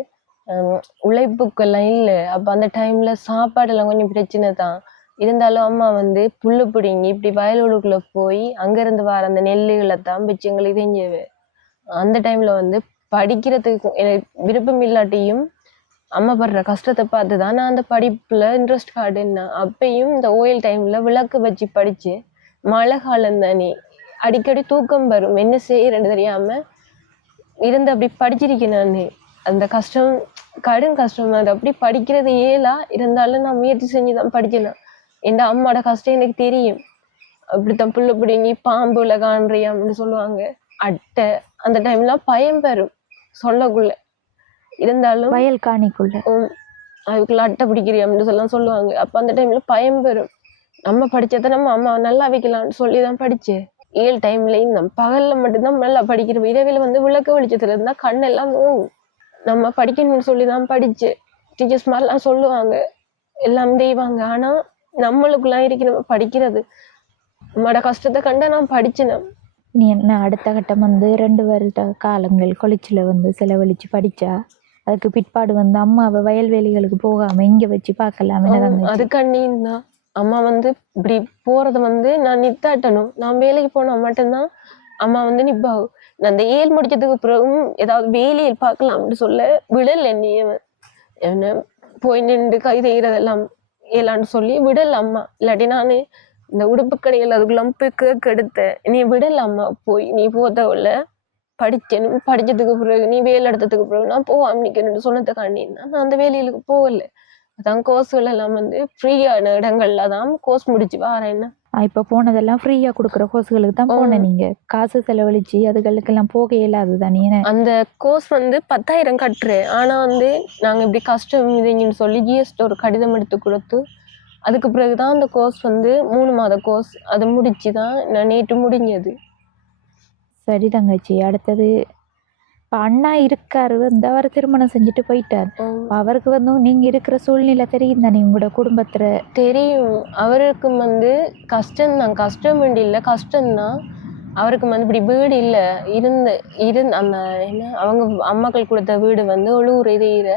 உழைப்புக்கெல்லாம் இல்லை. அப்ப அந்த டைம்ல சாப்பாடெல்லாம் கொஞ்சம் பிரச்சனை தான். இருந்தாலும் அம்மா வந்து புல்லு பிடுங்கி இப்படி வயலுக்குள்ள போய் அங்கிருந்து வர அந்த நெல்லுகளை தான் வச்சு எங்களுக்கு செஞ்சவை. அந்த டைம்ல வந்து படிக்கிறதுக்கு எனக்கு விருப்பம் இல்லாட்டியும் அம்மா படுற கஷ்டத்தை பார்த்துதான் நான் அந்த படிப்புல இன்ட்ரெஸ்ட் காட்டுன்னா. அப்பயும் இந்த ஓயில் டைம்ல விளக்கு வச்சு படிச்சு, மழை காலம் தானே, அடிக்கடி தூக்கம் வரும், என்ன செய்யறேன்னு தெரியாம இருந்து அப்படி படிச்சிருக்கேன் நானு. அந்த கஷ்டம் கடும் கஷ்டமா இருக்கு. அப்படி படிக்கிறது ஏலா இருந்தாலும் நான் முயற்சி செஞ்சுதான் படிக்கணும். என் அம்மாவோட கஷ்டம் எனக்கு தெரியும். அப்படித்தான் புல்லு பிடிங்கி பாம்புல காண்றியா அப்படின்னு சொல்லுவாங்க. அட்டை அந்த டைம்ல பயம் பெறும் சொல்லக்குள்ள. இருந்தாலும் வயல் காணிக்குள்ள அதுக்குள்ள அட்டை பிடிக்கிறியா அப்படின்னு சொல்லுவாங்க. அப்ப அந்த டைம்ல பயம் பெறும். நம்ம படிச்சத நம்ம அம்மா நல்லா வைக்கலாம்னு சொல்லிதான் படிச்சேன். 7 டைம்லயும் நம்ம பகல்ல மட்டும்தான் நல்லா படிக்கிறோம். இரவில் வந்து விளக்கு வெளிச்சத்துல இருந்தா கண்ணெல்லாம் நோவும். நம்ம படிக்கணும்னு சொல்லிதான் படிச்சேன். டீச்சர்ஸ் மாதிரிலாம் சொல்லுவாங்க, எல்லாம் தெய்வாங்க. ஆனா நம்மளுக்குலாம் இருக்கு நம்ம படிக்கிறது. நம்மளோட கஷ்டத்தை கண்டா நான் படிச்சேன். நீ என்ன அடுத்த கட்டம் வந்து 2 வருட காலங்கள் கொளிச்சில் வந்து செலவழிச்சு படிச்சா, அதுக்கு பிற்பாடு வந்து அம்மாவை வயல்வெளிகளுக்கு போகாம இங்க வச்சு பார்க்கலாம். அது கண்ணின்னா அம்மா வந்து இப்படி போறத வந்து நான் நித்தாட்டணும். நான் வேலைக்கு போனா மட்டும்தான் அம்மா வந்து நிப்பாகும். நான் அந்த 7 முடிச்சதுக்கு பிறகும் ஏதாவது வேலையில் பார்க்கலாம் அப்படின்னு சொல்ல விடல் என்ன போய் நின்று கை செய்யறதெல்லாம் ஏலான்னு சொல்லி விடல் அம்மா. இல்லாட்டி நானு இந்த உடுப்பு கடைகள் அதுக்கெல்லாம் போய் எடுத்தேன். நீ விடல அம்மா, போய் நீ போதவில்ல படிக்கணும், படிச்சதுக்கு பிறகு நீ வேலை எடுத்ததுக்கு பிறகு நான் போவாம நிக்கணும்னு சொன்னதுக்காண்டின்னா நான் அந்த வேலைகளுக்கு போகல. அதான் கோர்ஸ்கள் எல்லாம் வந்து ஃப்ரீயான இடங்கள்ல தான் கோர்ஸ் முடிச்சு வரேன். இப்ப போனதெல்லாம் ஃப்ரீயா கொடுக்குற கோர்ஸ்களுக்கு தான் போனேன். நீங்க காசு செலவழிச்சு அதுகளுக்கெல்லாம் போக இயலாது தானே. அந்த கோர்ஸ் வந்து 10,000 கட்டுறேன். ஆனா வந்து நாங்க இப்படி கஷ்டம் இதுங்கன்னு சொல்லி ஜிஎஸ்டி ஒரு கடிதம் எடுத்து கொடுத்து அதுக்கு பிறகுதான் அந்த கோர்ஸ் வந்து 3 மாத கோர்ஸ், அதை முடிச்சுதான் நான் நேற்று முடிஞ்சது. சரி தங்கச்சி. அடுத்தது இப்ப அண்ணா இருக்காரு வந்து, அவர் திருமணம் செஞ்சுட்டு போயிட்டார். அவருக்கு வந்து நீங்க இருக்கிற சூழ்நிலை தெரியும் தானே, உங்களோட குடும்பத்துல தெரியும். அவருக்கு வந்து கஷ்டம்தான், கஷ்டம் வேண்டி இல்லை, கஷ்டம்தான். அவருக்கு வந்து இப்படி வீடு இல்லை, அந்த என்ன அவங்க அம்மாக்கள் கொடுத்த வீடு வந்து ஒழுகுற இது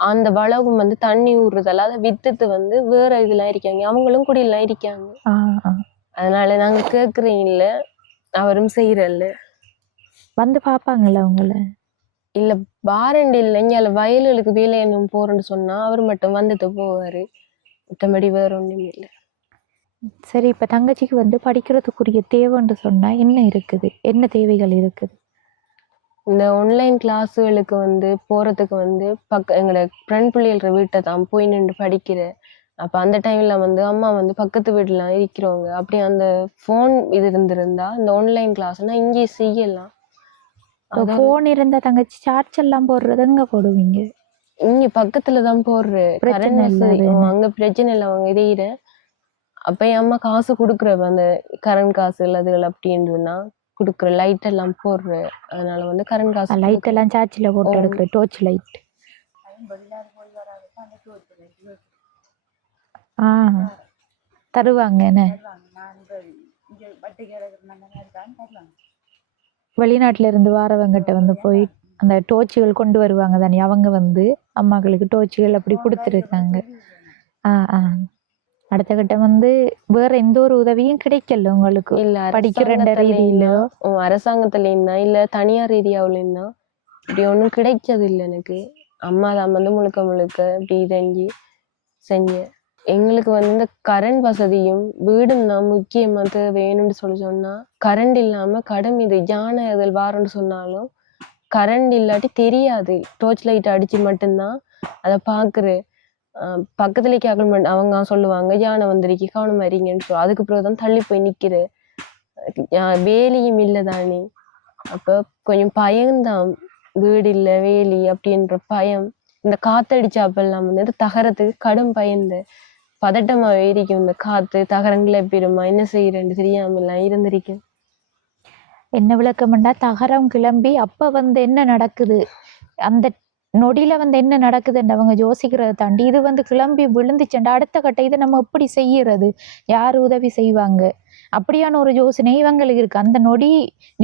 அந்த வளவு வந்து தண்ணி ஊறுறதால அதை வித்துட்டு வந்து வேற இதெல்லாம் இருக்காங்க, அவங்களும் குடியெல்லாம் இருக்காங்க. அதனால நாங்க கேக்குறீங்க இல்ல, அவரும் செய்யறல்ல. வந்து பாப்பாங்களா அவங்கள? இல்ல வாரண்டு இல்லை, இங்க வயலுக்கு வேலை என்ன போறேன்னு சொன்னா அவர் மட்டும் வந்துட்டு போவாரு, மற்றபடி வேற ஒண்ணுமே இல்லை. சரி. இப்ப தங்கச்சிக்கு வந்து படிக்கிறதுக்குரிய தேவைன்னு சொன்னா என்ன இருக்குது, என்ன தேவைகள் இருக்குது? இந்த ஆன்லைன் கிளாஸுகளுக்கு வந்து போறதுக்கு வந்து எங்களோட ஃப்ரெண்ட் பிள்ளைகள வீட்டை தான் போய் நின்று படிக்கிறேன். அப்ப அந்த டைம்ல வந்து அம்மா வந்து பக்கத்து வீட்டுலாம் இருக்கிறவங்க, அப்படி அந்த ஃபோன் இது இருந்திருந்தா இந்த ஆன்லைன் கிளாஸ்னா இங்கேயே செய்யலாம். ஃபோன் இருந்தா தங்கச்சி சார்ஜ் எல்லாம் போடுறது எங்க போடுவீங்க? இங்க பக்கத்துல தான் போடுற பிரச்சனை கரண்ட் இல்ல வசதி அது என்ன? அங்க பிரச்சனை இல்லை அவங்க இதையிட அப்ப என் அம்மா காசு குடுக்குற அந்த கரண்ட் காசு அதுகள் அப்படின்றதுனா குடுக்குற லைட் எல்லாம் போடுற அதனால வந்து கரண்ட் காசு லைட் எல்லாம் சார்ஜ்ல போட்டு எடுக்கிற டோர்ச் லைட். ஆ தருவாங்க என்ன? வெளிநாட்டுல இருந்து வாரவங்கிட்ட வந்து போய் அந்த டோர்ச்சுகள் கொண்டு வருவாங்க தானே, அவங்க வந்து அம்மாக்களுக்கு டோர்ச்சுகள் அப்படி கொடுத்துருக்காங்க. ஆ ஆ அடுத்த கட்டம் வந்து வேற எந்த ஒரு உதவியும் கிடைக்கல உங்களுக்கு இல்ல படிக்கிற ரீதியிலோ? அரசாங்கத்துல இல்ல தனியார் ரீதியாவுல இப்படி ஒண்ணும் கிடைச்சது இல்லை எனக்கு. அம்மா தான் வந்து முழுக்க முழுக்க இப்படி இறங்கி செஞ்சேன். எங்களுக்கு வந்து இந்த கரண்ட் வசதியும் வீடும் தான் முக்கியமா வேணும்னு சொன்னா கரண்ட் இல்லாம கடும் இது யானை அதில் வாரம்னு சொன்னாலும் கரண்ட் இல்லாட்டி தெரியாது. டோர்ச் லைட் அடிச்சு மட்டும்தான் அதை பாக்குற பக்கத்துல கேட்க அவங்க சொல்லுவாங்க யானை வந்திருக்கு கவனம் வரீங்கன்னு சொல்லி அதுக்கு பிறகுதான் தள்ளி போய் நிக்கிற வேலியும் இல்லதானே. அப்ப கொஞ்சம் பயம்தான், வீடு இல்ல வேலி அப்படின்ற பயம். இந்த காத்தடிச்சாப்பெல்லாம் வந்து தகரத்துக்கு கடும் பயந்து பதட்டமாவே இருக்கும். இந்த காத்து தகரங்களை பெருமா என்ன செய்யறேன்னு தெரியாம எல்லாம் இருந்திருக்கு. என்ன விளக்கம்ண்டா தகரம் கிளம்பி அப்ப வந்து என்ன நடக்குது அந்த நொடியில வந்து என்ன நடக்குதுன்னு அவங்க யோசிக்கிறத தாண்டி இது வந்து கிளம்பி விழுந்துச்சுண்டா அடுத்த கட்ட இதை நம்ம எப்படி செய்யறது, யார் உதவி செய்வாங்க அப்படியான ஒரு யோசனை இவங்களுக்கு இருக்கு. அந்த நொடி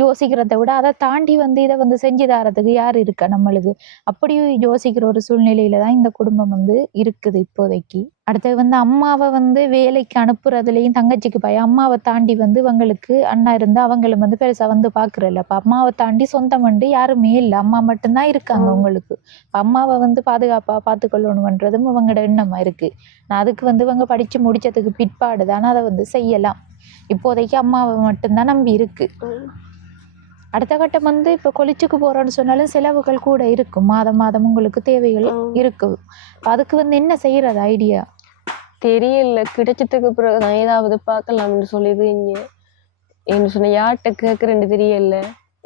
யோசிக்கிறத விட அதை தாண்டி வந்து இதை வந்து செஞ்சு தரத்துக்கு யார் இருக்கா நம்மளுக்கு, அப்படி யோசிக்கிற ஒரு சூழ்நிலையில தான் இந்த குடும்பம் வந்து இருக்குது இப்போதைக்கு. அடுத்தது வந்து அம்மாவை வந்து வேலைக்கு அனுப்புறதுலையும் தங்கச்சிக்கு பயம். அம்மாவை தாண்டி வந்து இவங்களுக்கு அண்ணா இருந்து அவங்களும் வந்து பெருசா வந்து பாக்குறல. அப்ப அம்மாவை தாண்டி சொந்தம் வந்து யாருமே இல்லை, அம்மா மட்டும்தான் இருக்காங்க உங்களுக்கு. அம்மாவை வந்து பாதுகாப்பா பார்த்துக்கொள்ளணும்ன்றதும் இவங்களோட எண்ணமா இருக்கு. நான் அதுக்கு வந்து இவங்க படிச்சு முடிச்சதுக்கு பிற்பாடு தானே அதை வந்து செய்யலாம். இப்போதைக்கு அம்மாவை மட்டும்தான் நம்பி இருக்கு. அடுத்த கட்டம் வந்து இப்போ கொலிச்சுக்கு போறோம்னு சொன்னாலும் செலவுகள் கூட இருக்கும், மாதம் மாதம் உங்களுக்கு தேவைகள் இருக்கு. அதுக்கு வந்து என்ன செய்யறது ஐடியா தெரியல. கிடைச்சதுக்கு பிறகு நான் ஏதாவது பார்க்கலாம்னு சொல்லிது இங்க என்ன சொன்ன யார்கிட்ட கேட்கறேன்னு தெரியல,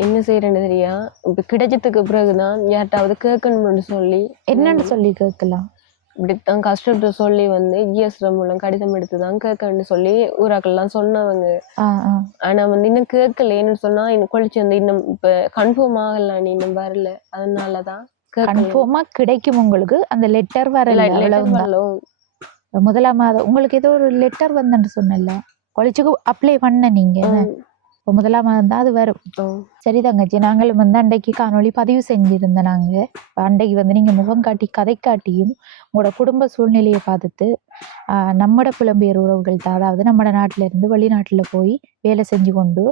என்ன செய்யறேன்னு தெரியா. இப்ப கிடைச்சதுக்கு பிறகுதான் யார்ட்டாவது கேட்கணும்னு சொல்லி. என்னன்னு சொல்லி கேட்கலாம்? இப்படித்தான் கஷ்டத்தை சொல்லி வந்து ஜிஎஸ்ல மூலம் கடிதம் எடுத்துதான் கேட்கணும்னு சொல்லி ஊராக்கள்லாம் சொன்னவங்க. ஆனா வந்து இன்னும் கேட்கலன்னு சொன்னா இன்னும் கொலிச்சு வந்து இன்னும் இப்ப கன்ஃபார்ம் ஆகல, நீ இன்னும் வரல. அதனாலதான் கன்ஃபார்மா கிடைக்கும் உங்களுக்கு அந்த லெட்டர் வரல. முதலாம் மாதம் உங்களுக்கு ஏதோ ஒரு லெட்டர் வந்துன்னு சொன்னல, கொலிச்சுக்கு அப்ளை பண்ண நீங்க இப்போ முதலாம் மாதம் தான் அது வரும். சரி தங்கச்சி, நாங்களும் வந்து அன்றைக்கு காணொளி பதிவு செஞ்சிருந்தோம். நாங்கள் அன்றைக்கு வந்து நீங்கள் முகம் காட்டி கதை காட்டியும் உங்களோட குடும்ப சூழ்நிலையை பார்த்துட்டு நம்மட புலம்பெயர் உறவுகள் தான், அதாவது நம்மட நாட்டில இருந்து வெளிநாட்டில் போய் வேலை செஞ்சு கொண்டு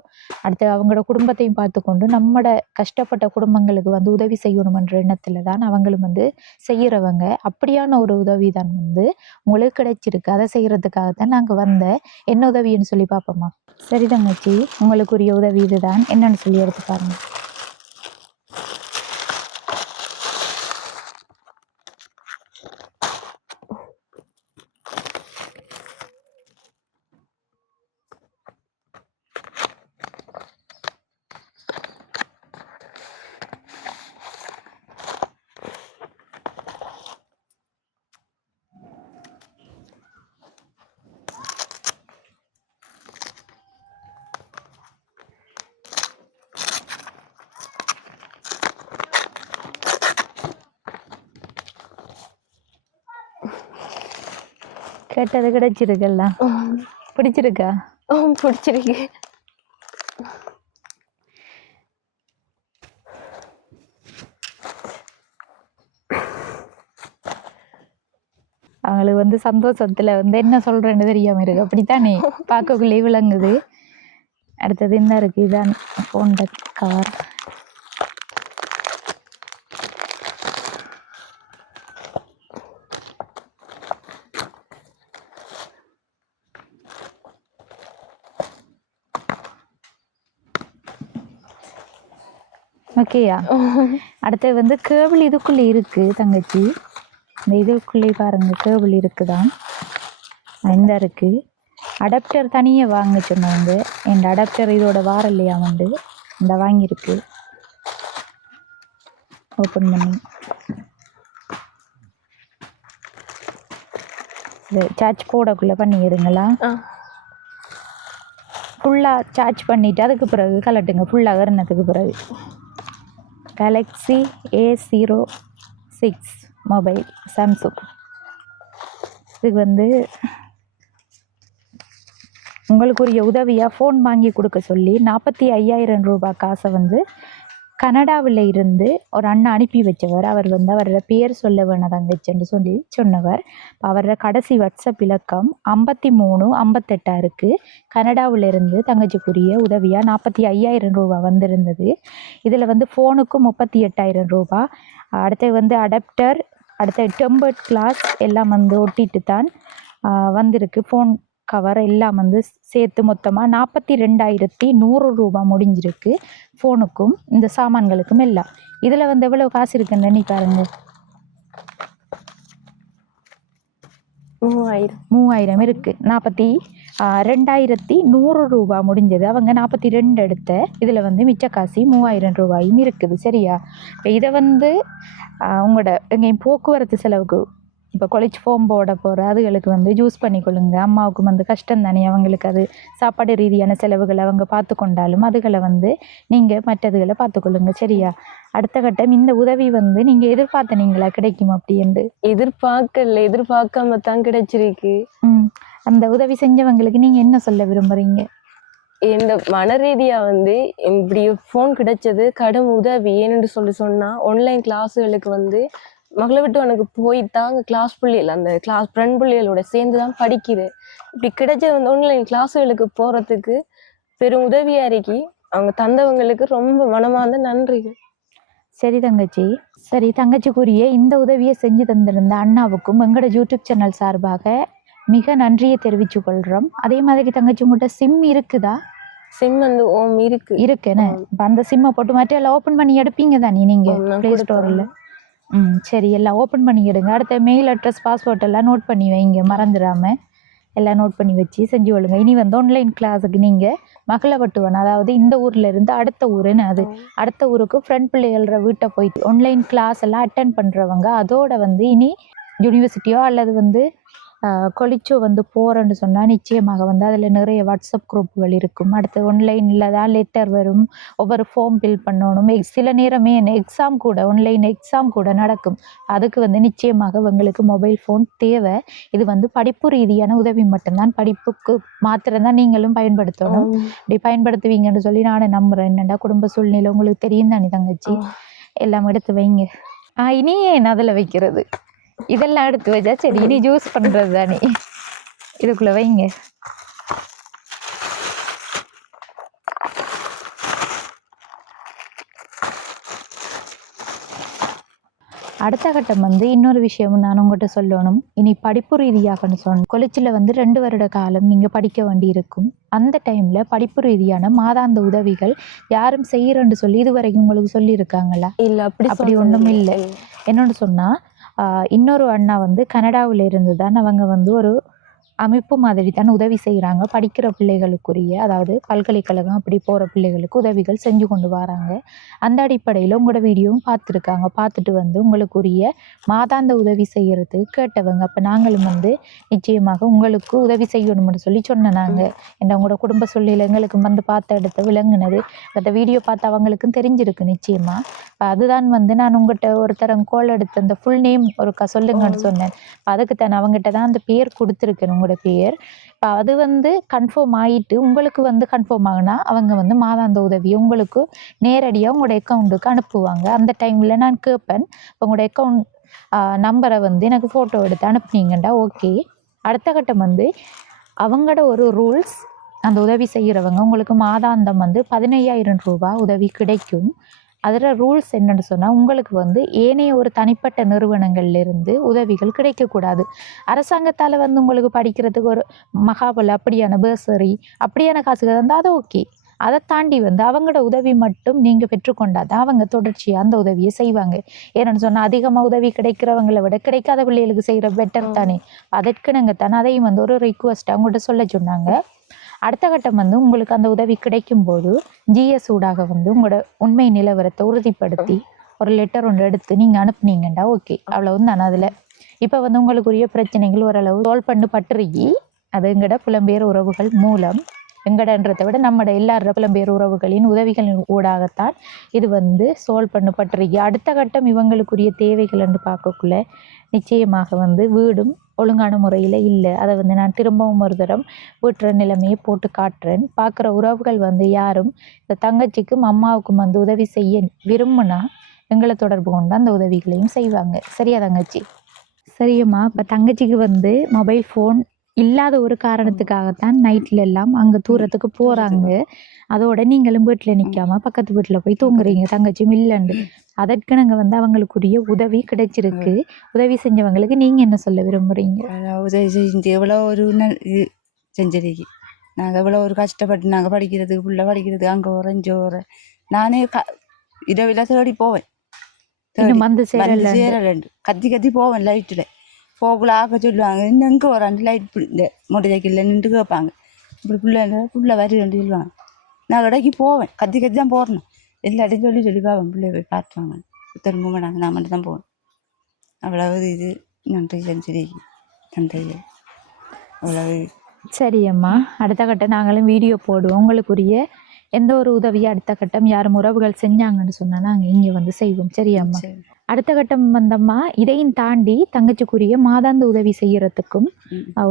அடுத்து அவங்களோட குடும்பத்தையும் பார்த்து கொண்டு நம்மட கஷ்டப்பட்ட குடும்பங்களுக்கு வந்து உதவி செய்யணுமன்ற எண்ணத்துல தான் அவங்களும் வந்து செய்யறவங்க. அப்படியான ஒரு உதவி தான் வந்து உங்களுக்கு கிடைச்சிருக்கு. அதை செய்யறதுக்காகத்தான் நாங்கள் வந்தேன். என்ன உதவின்னு சொல்லி பார்ப்போமா? சரி தங்கச்சி, உங்களுக்குரிய உதவி இதுதான், என்னன்னு சொல்லி எடுத்து பாருங்க. கேட்டது கிடைச்சிருக்கல்ல, பிடிச்சிருக்கா? பிடிச்சிருக்கு. அவங்களுக்கு வந்து சந்தோஷத்துல வந்து என்ன சொல்றேன்னு தெரியாம இருக்கு, அப்படித்தானே பார்க்கக்குள்ளே விளங்குது. அடுத்தது என்ன இருக்கு, இதான் போன் கவர். ஓகேயா? அடுத்தது வந்து கேபிள் இதுக்குள்ளே இருக்கு தங்கச்சி, இந்த இதுக்குள்ளே பாருங்க கேபிள் இருக்குதான், இந்த இருக்கு. அடாப்டர் தனியாக வாங்க சொன்னாங்க, என் அடாப்டர் இதோட வார இல்லையா வந்து இந்த வாங்கியிருக்கு. ஓப்பன் பண்ணி இது சார்ஜ் போடக்குள்ளே பண்ணிடுங்களா? ஃபுல்லாக சார்ஜ் பண்ணிவிட்டு அதுக்கு பிறகு கலட்டுங்க. ஃபுல்லாக ஏறினதுக்கு பிறகு Galaxy A06 மொபைல் சாம்சங். இதுக்கு வந்து உங்களுக்குரிய உதவியாக ஃபோன் வாங்கி கொடுக்க சொல்லி 45,000 ரூபாய் காசை வந்து கனடாவில் இருந்து ஒரு அண்ணா அனுப்பி வச்சவர். அவர் வந்து அவரோட பேர் சொல்ல வேணாதங்கச்சுன்னு சொல்லி சொன்னவர். அவரோட கடைசி வாட்ஸ்அப் இலக்கம் 5358 இருக்குது. கனடாவில் இருந்து தங்கச்சிக்குரிய உதவியாக 45,000 ரூபாய் வந்திருந்தது. இதில் வந்து ஃபோனுக்கு 38,000 ரூபாய், அடுத்து வந்து அடாப்டர், அடுத்த டெம்பர்ட் கிளாஸ் எல்லாம் வந்து ஒட்டிட்டு தான் வந்திருக்கு. ஃபோன் கவர் எல்லாம் வந்து சேர்த்து மொத்தமாக 42,100 ரூபாய் முடிஞ்சிருக்கு. ஃபோனுக்கும் இந்த சாமான்களுக்கும் எல்லாம். இதில் வந்து எவ்வளோ காசு இருக்குன்னு நீ பாருங்க. 3,000 இருக்குது. 42,100 ரூபாய் முடிஞ்சது. அவங்க 42 எடுத்த இதில் வந்து மிச்ச காசி 3,000 ரூபாயும் இருக்குது. சரியா? இப்போ இதை வந்து உங்களோட எங்கேயும் போக்குவரத்து செலவுக்கு இப்போ காலேஜ் ஃபார்ம் போட போகிற அதுகளுக்கு வந்து யூஸ் பண்ணிக்கொள்ளுங்க. அம்மாவுக்கு வந்து கஷ்டம் தானே, அவங்களுக்கு அது சாப்பாடு ரீதியான செலவுகளை அவங்க பார்த்து கொண்டாலும் அதுகளை வந்து நீங்கள் மற்றதுகளை பார்த்துக்கொள்ளுங்க. சரியா? அடுத்த கட்டம் இந்த உதவி வந்து நீங்கள் எதிர்பார்த்தனீங்களா கிடைக்கும் அப்படின்னு? எதிர்பார்க்காம தான் கிடைச்சிருக்கு. அந்த உதவி செஞ்சவங்களுக்கு நீங்கள் என்ன சொல்ல விரும்புகிறீங்க? இந்த மன ரீதியா வந்து இப்படி ஃபோன் கிடைச்சது கடும் உதவி. ஏன்னு சொன்னால் ஆன்லைன் கிளாஸுகளுக்கு வந்து மகளை விட்டு எனக்கு போய்தான் அங்கே கிளாஸ் பிள்ளைகள் அந்த கிளாஸ் ஃப்ரெண்ட் பிள்ளைகளோட சேர்ந்து தான் படிக்குது. இப்படி கிடைச்சது வந்து ஆன்லைன் கிளாஸுகளுக்கு போகிறதுக்கு பெரும் உதவியாக இருக்கி அவங்க தந்தவங்களுக்கு ரொம்ப மனமார்ந்த நன்றிகள். சரி தங்கச்சி, சரி தங்கச்சிக்குரிய இந்த உதவியை செஞ்சு தந்திருந்த அண்ணாவுக்கும் எங்களோட யூடியூப் சேனல் சார்பாக மிக நன்றியை தெரிவித்து கொள்கிறோம். அதே மாதிரி தங்கச்சி உங்கள்கிட்ட சிம் இருக்குதா? சிம் வந்து இருக்குன்னு இப்போ அந்த சிம்மை போட்டு மாற்றி எல்லாம் ஓப்பன் பண்ணி எடுப்பீங்க தானே நீங்கள் ப்ளே ஸ்டோரில்? சரி, எல்லாம் ஓப்பன் பண்ணி எடுங்க. அடுத்த மெயில் அட்ரஸ் பாஸ்வேர்ட் எல்லாம் நோட் பண்ணி வைங்க, மறந்துடாமல் எல்லாம் நோட் பண்ணி வச்சு செஞ்சு கொள்ளுங்க. இனி வந்து ஆன்லைன் கிளாஸுக்கு நீங்கள் மகளவட்டுவன், அதாவது இந்த ஊரில் இருந்து அடுத்த ஊருன்னு அது அடுத்த ஊருக்கு ஃப்ரெண்ட் பிள்ளைகள வீட்டை போயிட்டு ஆன்லைன் கிளாஸ் எல்லாம் அட்டென்ட் பண்ணுறவங்க அதோட வந்து இனி யூனிவர்சிட்டியோ அல்லது வந்து கொலிச்சோ வந்து போகிறேன்னு சொன்னால் நிச்சயமாக வந்து அதில் நிறைய வாட்ஸ்அப் குரூப்புகள் இருக்கும். அடுத்து ஆன்லைனில் தான் லெட்டர் வரும், ஒவ்வொரு ஃபார்ம் ஃபில் பண்ணணும். சில நேரமே எக்ஸாம் கூட ஆன்லைன் எக்ஸாம் கூட நடக்கும். அதுக்கு வந்து நிச்சயமாக உங்களுக்கு மொபைல் ஃபோன் தேவை. இது வந்து படிப்பு ரீதியான உதவி மட்டும்தான், படிப்புக்கு மாத்திரம்தான் நீங்களும் பயன்படுத்தணும். இப்படி பயன்படுத்துவீங்கன்னு சொல்லி நானும் நம்புகிறேன். என்னடா குடும்ப சூழ்நிலை உங்களுக்கு தெரியும் தானே தங்கச்சி, எல்லாம் எடுத்து வைங்க. இனி ஏன் அதில் வைக்கிறது, இதெல்லாம் எடுத்து வச்சா சரி, இனி ஜூஸ் பண்ணுறது தானே, இதுக்குள்ளே வைங்க. அடுத்த கட்டம் வந்து இன்னொரு விஷயமும் நான் உங்கள்கிட்ட சொல்லணும். இனி படிப்பு ரீதியாகன்னு சொன்னேன், கொலேஜில் வந்து 2 வருட காலம் நீங்கள் படிக்க வேண்டி இருக்கும். அந்த டைமில் படிப்பு ரீதியான மாதாந்த உதவிகள் யாரும் செய்கிறேன்னு சொல்லி இதுவரைக்கும் உங்களுக்கு சொல்லியிருக்காங்களா? இல்லை, அப்படி ஒன்றும் இல்லை. என்னென்னு சொன்னால் இன்னொரு அண்ணா வந்து கனடாவில் இருந்து தான் அவங்க வந்து ஒரு அமைப்பு மாதிரி தான் உதவி செய்கிறாங்க. படிக்கிற பிள்ளைகளுக்குரிய, அதாவது பல்கலைக்கழகம் அப்படி போகிற பிள்ளைகளுக்கு உதவிகள் செஞ்சு கொண்டு வராங்க. அந்த அடிப்படையில் உங்களோட வீடியோவும் பார்த்துருக்காங்க. பார்த்துட்டு வந்து உங்களுக்குரிய மாதாந்த உதவி செய்கிறதுக்கு கேட்டவங்க. அப்போ நாங்களும் வந்து நிச்சயமாக உங்களுக்கு உதவி செய்யணும்னு சொல்லி சொன்னாங்க. என்ன உங்களோட குடும்ப சூழ்நிலை எங்களுக்கு வந்து பார்த்த இடத்த விளங்குனது. அந்த வீடியோ பார்த்து அவங்களுக்கும் தெரிஞ்சிருக்கு நிச்சயமாக. அதுதான் வந்து நான் உங்கள்கிட்ட ஒருத்தரம் கோல் எடுத்து அந்த ஃபுல் நேம் ஒருக்கா சொல்லுங்கன்னு சொன்னேன். அதுக்கு தான் அவங்ககிட்ட தான் அந்த பேர் கொடுத்துருக்கேன், உங்களோட பேர். இப்போ அது வந்து கன்ஃபார்ம் ஆகிட்டு உங்களுக்கு வந்து கன்ஃபார்ம் ஆகுனா அவங்க வந்து மாதாந்த உதவி உங்களுக்கு நேரடியாக உங்களோட அக்கௌண்ட்டுக்கு அனுப்புவாங்க. அந்த டைமில் நான் கேட்பேன், உங்களோட அக்கௌண்ட் நம்பரை வந்து எனக்கு ஃபோட்டோ எடுத்து அனுப்புனீங்கண்டா ஓகே. அடுத்த கட்டம் வந்து அவங்களோட ஒரு ரூல்ஸ், அந்த உதவி செய்கிறவங்க உங்களுக்கு மாதாந்தம் வந்து 15,000 ரூபாய் உதவி கிடைக்கும். அதில் ரூல்ஸ் என்னென்னு சொன்னால் உங்களுக்கு வந்து ஏனைய ஒரு தனிப்பட்ட நிறுவனங்கள்லேருந்து உதவிகள் கிடைக்கக்கூடாது. அரசாங்கத்தால் வந்து உங்களுக்கு படிக்கிறதுக்கு ஒரு மகாபல் அப்படியான பர்சரி அப்படியான காசுகள் வந்து அது ஓகே. அதை தாண்டி வந்து அவங்களோட உதவி மட்டும் நீங்கள் பெற்றுக்கொண்டாதான் அவங்க தொடர்ச்சியாக அந்த உதவியை செய்வாங்க. ஏன்னு சொன்னால் அதிகமாக உதவி கிடைக்கிறவங்களை விட கிடைக்காத பிள்ளைகளுக்கு செய்கிற பெட்டர் தானே. அதற்கு நாங்கள் தானே அதையும் வந்து ஒரு ரிக்வஸ்ட் அவங்கள்ட்ட சொல்ல சொன்னாங்க. அடுத்த கட்டம் வந்து உங்களுக்கு அந்த உதவி கிடைக்கும்போது ஜிஎஸ் ஊடாக வந்து உங்களோட உண்மை நிலவரத்தை உறுதிப்படுத்தி ஒரு லெட்டர் ஒன்று எடுத்து நீங்கள் அனுப்புனீங்கண்டா ஓகே அவ்வளவு தானே அதில். இப்போ வந்து உங்களுக்குரிய பிரச்சனைகள் ஓரளவு சால்வ் பண்ணி பட்டுருக்கி. அது எங்கட புலம்பெயர் உறவுகள் மூலம் எங்கடன்றதை விட நம்மட எல்லார புலம்பெயர் உறவுகளின் உதவிகளின் ஊடாகத்தான் இது வந்து சால்வ் பண்ணப்பட்டிருக்கு. அடுத்த கட்டம் இவங்களுக்குரிய தேவைகள் என்று பார்க்கக்குள்ள நிச்சயமாக வந்து வீடும் ஒழுங்கான முறையில் இல்லை. அதை வந்து நான் திரும்பவும் ஒரு தரம் வீட்டுற நிலைமையை போட்டு காட்டுறேன். பார்க்குற உறவுகள் வந்து யாரும் இந்த தங்கச்சிக்கும் அம்மாவுக்கும் வந்து உதவி செய்ய விரும்புனா எங்களை தொடர்பு கொண்டு அந்த உதவிகளையும் செய்வாங்க. சரியா தங்கச்சி? சரியம்மா. இப்போ தங்கச்சிக்கு வந்து மொபைல் ஃபோன் இல்லாத ஒரு காரணத்துக்காகத்தான் நைட்ல எல்லாம் அங்கே தூரத்துக்கு போகிறாங்க. அதோட நீங்களும் வீட்டில் நிற்காம பக்கத்து வீட்டில் போய் தூங்குறீங்க தங்கச்சியும் இல்லைண்டு. அதற்கு நாங்கள் வந்து அவங்களுக்குரிய உதவி கிடைச்சிருக்கு. உதவி செஞ்சவங்களுக்கு நீங்கள் என்ன சொல்ல விரும்புகிறீங்க? உதவி செஞ்சு எவ்வளோ ஒரு இது செஞ்சிருக்கு. நாங்கள் எவ்வளோ ஒரு கஷ்டப்பட்டு நாங்கள் படிக்கிறதுக்கு பிள்ளை படிக்கிறதுக்கு அங்கே ஓரேன் நானே இரவில் தேடி போவேன். வந்து சேரலண்டு கத்தி கத்தி போவேன். லைட்டில் போக்குள்ள ஆக்க சொல்லுவாங்க. இன்னும் எங்கே வராண்டு லைட் இந்த மோட்டர் சைக்கிளில் நின்று கேட்பாங்க. இப்படி புள்ள வருதுன்னு சொல்லுவாங்க. நான் கடைக்கு போவேன். கத்தி கத்தி தான் போடணும். எல்லாத்தையும் சொல்லி பார்ப்பேன். பிள்ளைய போய் பார்த்துவாங்க. திரும்ப மாட்டாங்க. நான் மட்டும் தான் போவேன். அவ்வளவு இது நன்றி செஞ்சுரி தந்தைய அவ்வளவு. சரி அம்மா. அடுத்த கட்டம் நாங்களும் வீடியோ போடுவோம். உங்களுக்குரிய எந்த ஒரு உதவியை அடுத்த கட்டம் யாரும் உறவுகள் செஞ்சாங்கன்னு சொன்னால் நாங்கள் இங்கே வந்து செய்வோம். சரியாம்மா? அடுத்த கட்டம் வந்தம்மா இதையும் தாண்டி தங்கச்சிக்குரிய மாதாந்த உதவி செய்யறதுக்கும்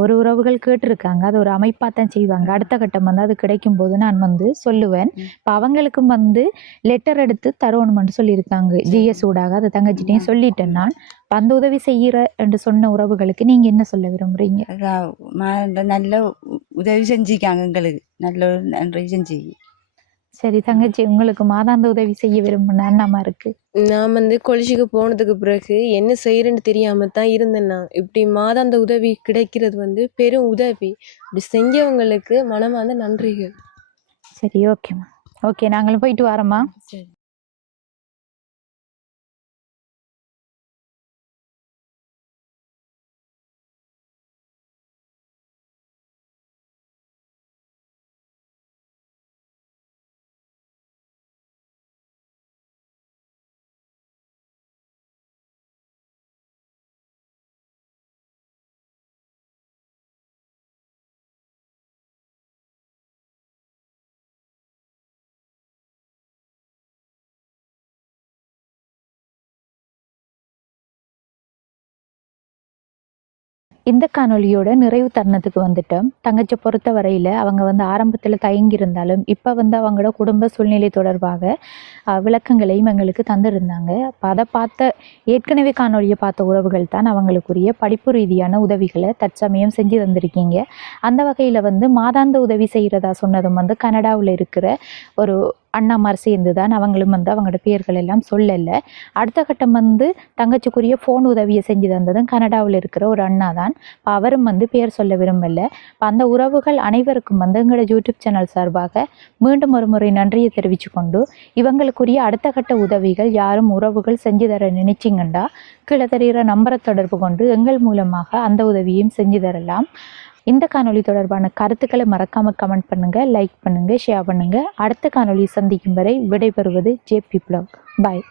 ஒரு உறவுகள் கேட்டிருக்காங்க. அது ஒரு அமைப்பாக தான் செய்வாங்க. அடுத்த கட்டம் வந்து அது கிடைக்கும் போது நான் வந்து சொல்லுவேன். இப்போ அவங்களுக்கும் வந்து லெட்டர் எடுத்து தரணும்னு சொல்லியிருக்காங்க ஜிஎஸ் ஊடாக. அதை தங்கச்சிட்டையும் சொல்லிட்டேன் நான். அந்த உதவி செய்கிற என்று சொன்ன உறவுகளுக்கு நீங்கள் என்ன சொல்ல விரும்புகிறீங்க? நல்ல உதவி செஞ்சிருக்காங்க எங்களுக்கு. நல்ல நன்றி செஞ்சு. சரி தங்கச்சி, உங்களுக்கு மாதாந்த உதவி செய்ய விரும்பின என்னமா இருக்கு? நான் வந்து கொலிஜுக்கு போனதுக்கு பிறகு என்ன செய்யறேன்னு தெரியாம தான் இருந்தேன். நான் இப்படி மாதாந்த உதவி கிடைக்கிறது வந்து பெரும் உதவி. இப்படி செஞ்சவங்களுக்கு மனமார்ந்த நன்றிகள். சரி ஓகேம்மா. ஓகே, நாங்களும் போயிட்டு வரோம்மா. சரி. இந்த காணொலியோட நிறைவு தருணத்துக்கு வந்துட்டோம். தங்கச்சியை பொறுத்த வரையில் அவங்க வந்து ஆரம்பத்தில் தயங்கியிருந்தாலும் இப்போ வந்து அவங்களோட குடும்ப சூழ்நிலை தொடர்பாக விளக்கங்களையும் எங்களுக்கு தந்திருந்தாங்க. அப்போ அதை பார்த்த ஏற்கனவே காணொலியை பார்த்த உறவுகள் தான் அவங்களுக்குரிய படிப்பு ரீதியான உதவிகளை தற்சமயம் செஞ்சு தந்திருக்கீங்க. அந்த வகையில் வந்து மாதாந்த உதவி செய்கிறதா சொன்னதும் வந்து கனடாவில் இருக்கிற ஒரு அண்ணாமார் சேர்ந்து தான். அவங்களும் வந்து அவங்களோட பேர்கள் எல்லாம் சொல்லலை. அடுத்த கட்டம் வந்து தங்கச்சிக்குரிய ஃபோன் உதவியை செஞ்சு தந்ததும் கனடாவில் இருக்கிற ஒரு அண்ணா தான். இப்போ அவரும் வந்து பேர் சொல்ல விரும்பலை. இப்போ அந்த உறவுகள் அனைவருக்கும் வந்து எங்களோட யூடியூப் சேனல் சார்பாக மீண்டும் ஒரு முறை நன்றியை தெரிவித்து கொண்டு இவங்களுக்குரிய அடுத்த கட்ட உதவிகள் யாரும் உறவுகள் செஞ்சு தர நினைச்சிங்கண்டா கீழே தெரிகிற நம்பரை தொடர்பு கொண்டு எங்கள் மூலமாக அந்த உதவியும் செஞ்சு தரலாம். இந்த காணொலி தொடர்பான கருத்துக்களை மறக்காமல் கமெண்ட் பண்ணுங்கள், லைக் பண்ணுங்கள், ஷேர் பண்ணுங்கள். அடுத்த காணொலி சந்திக்கும் வரை விடைபெறுவது ஜேபி ப்ளாக். பாய்.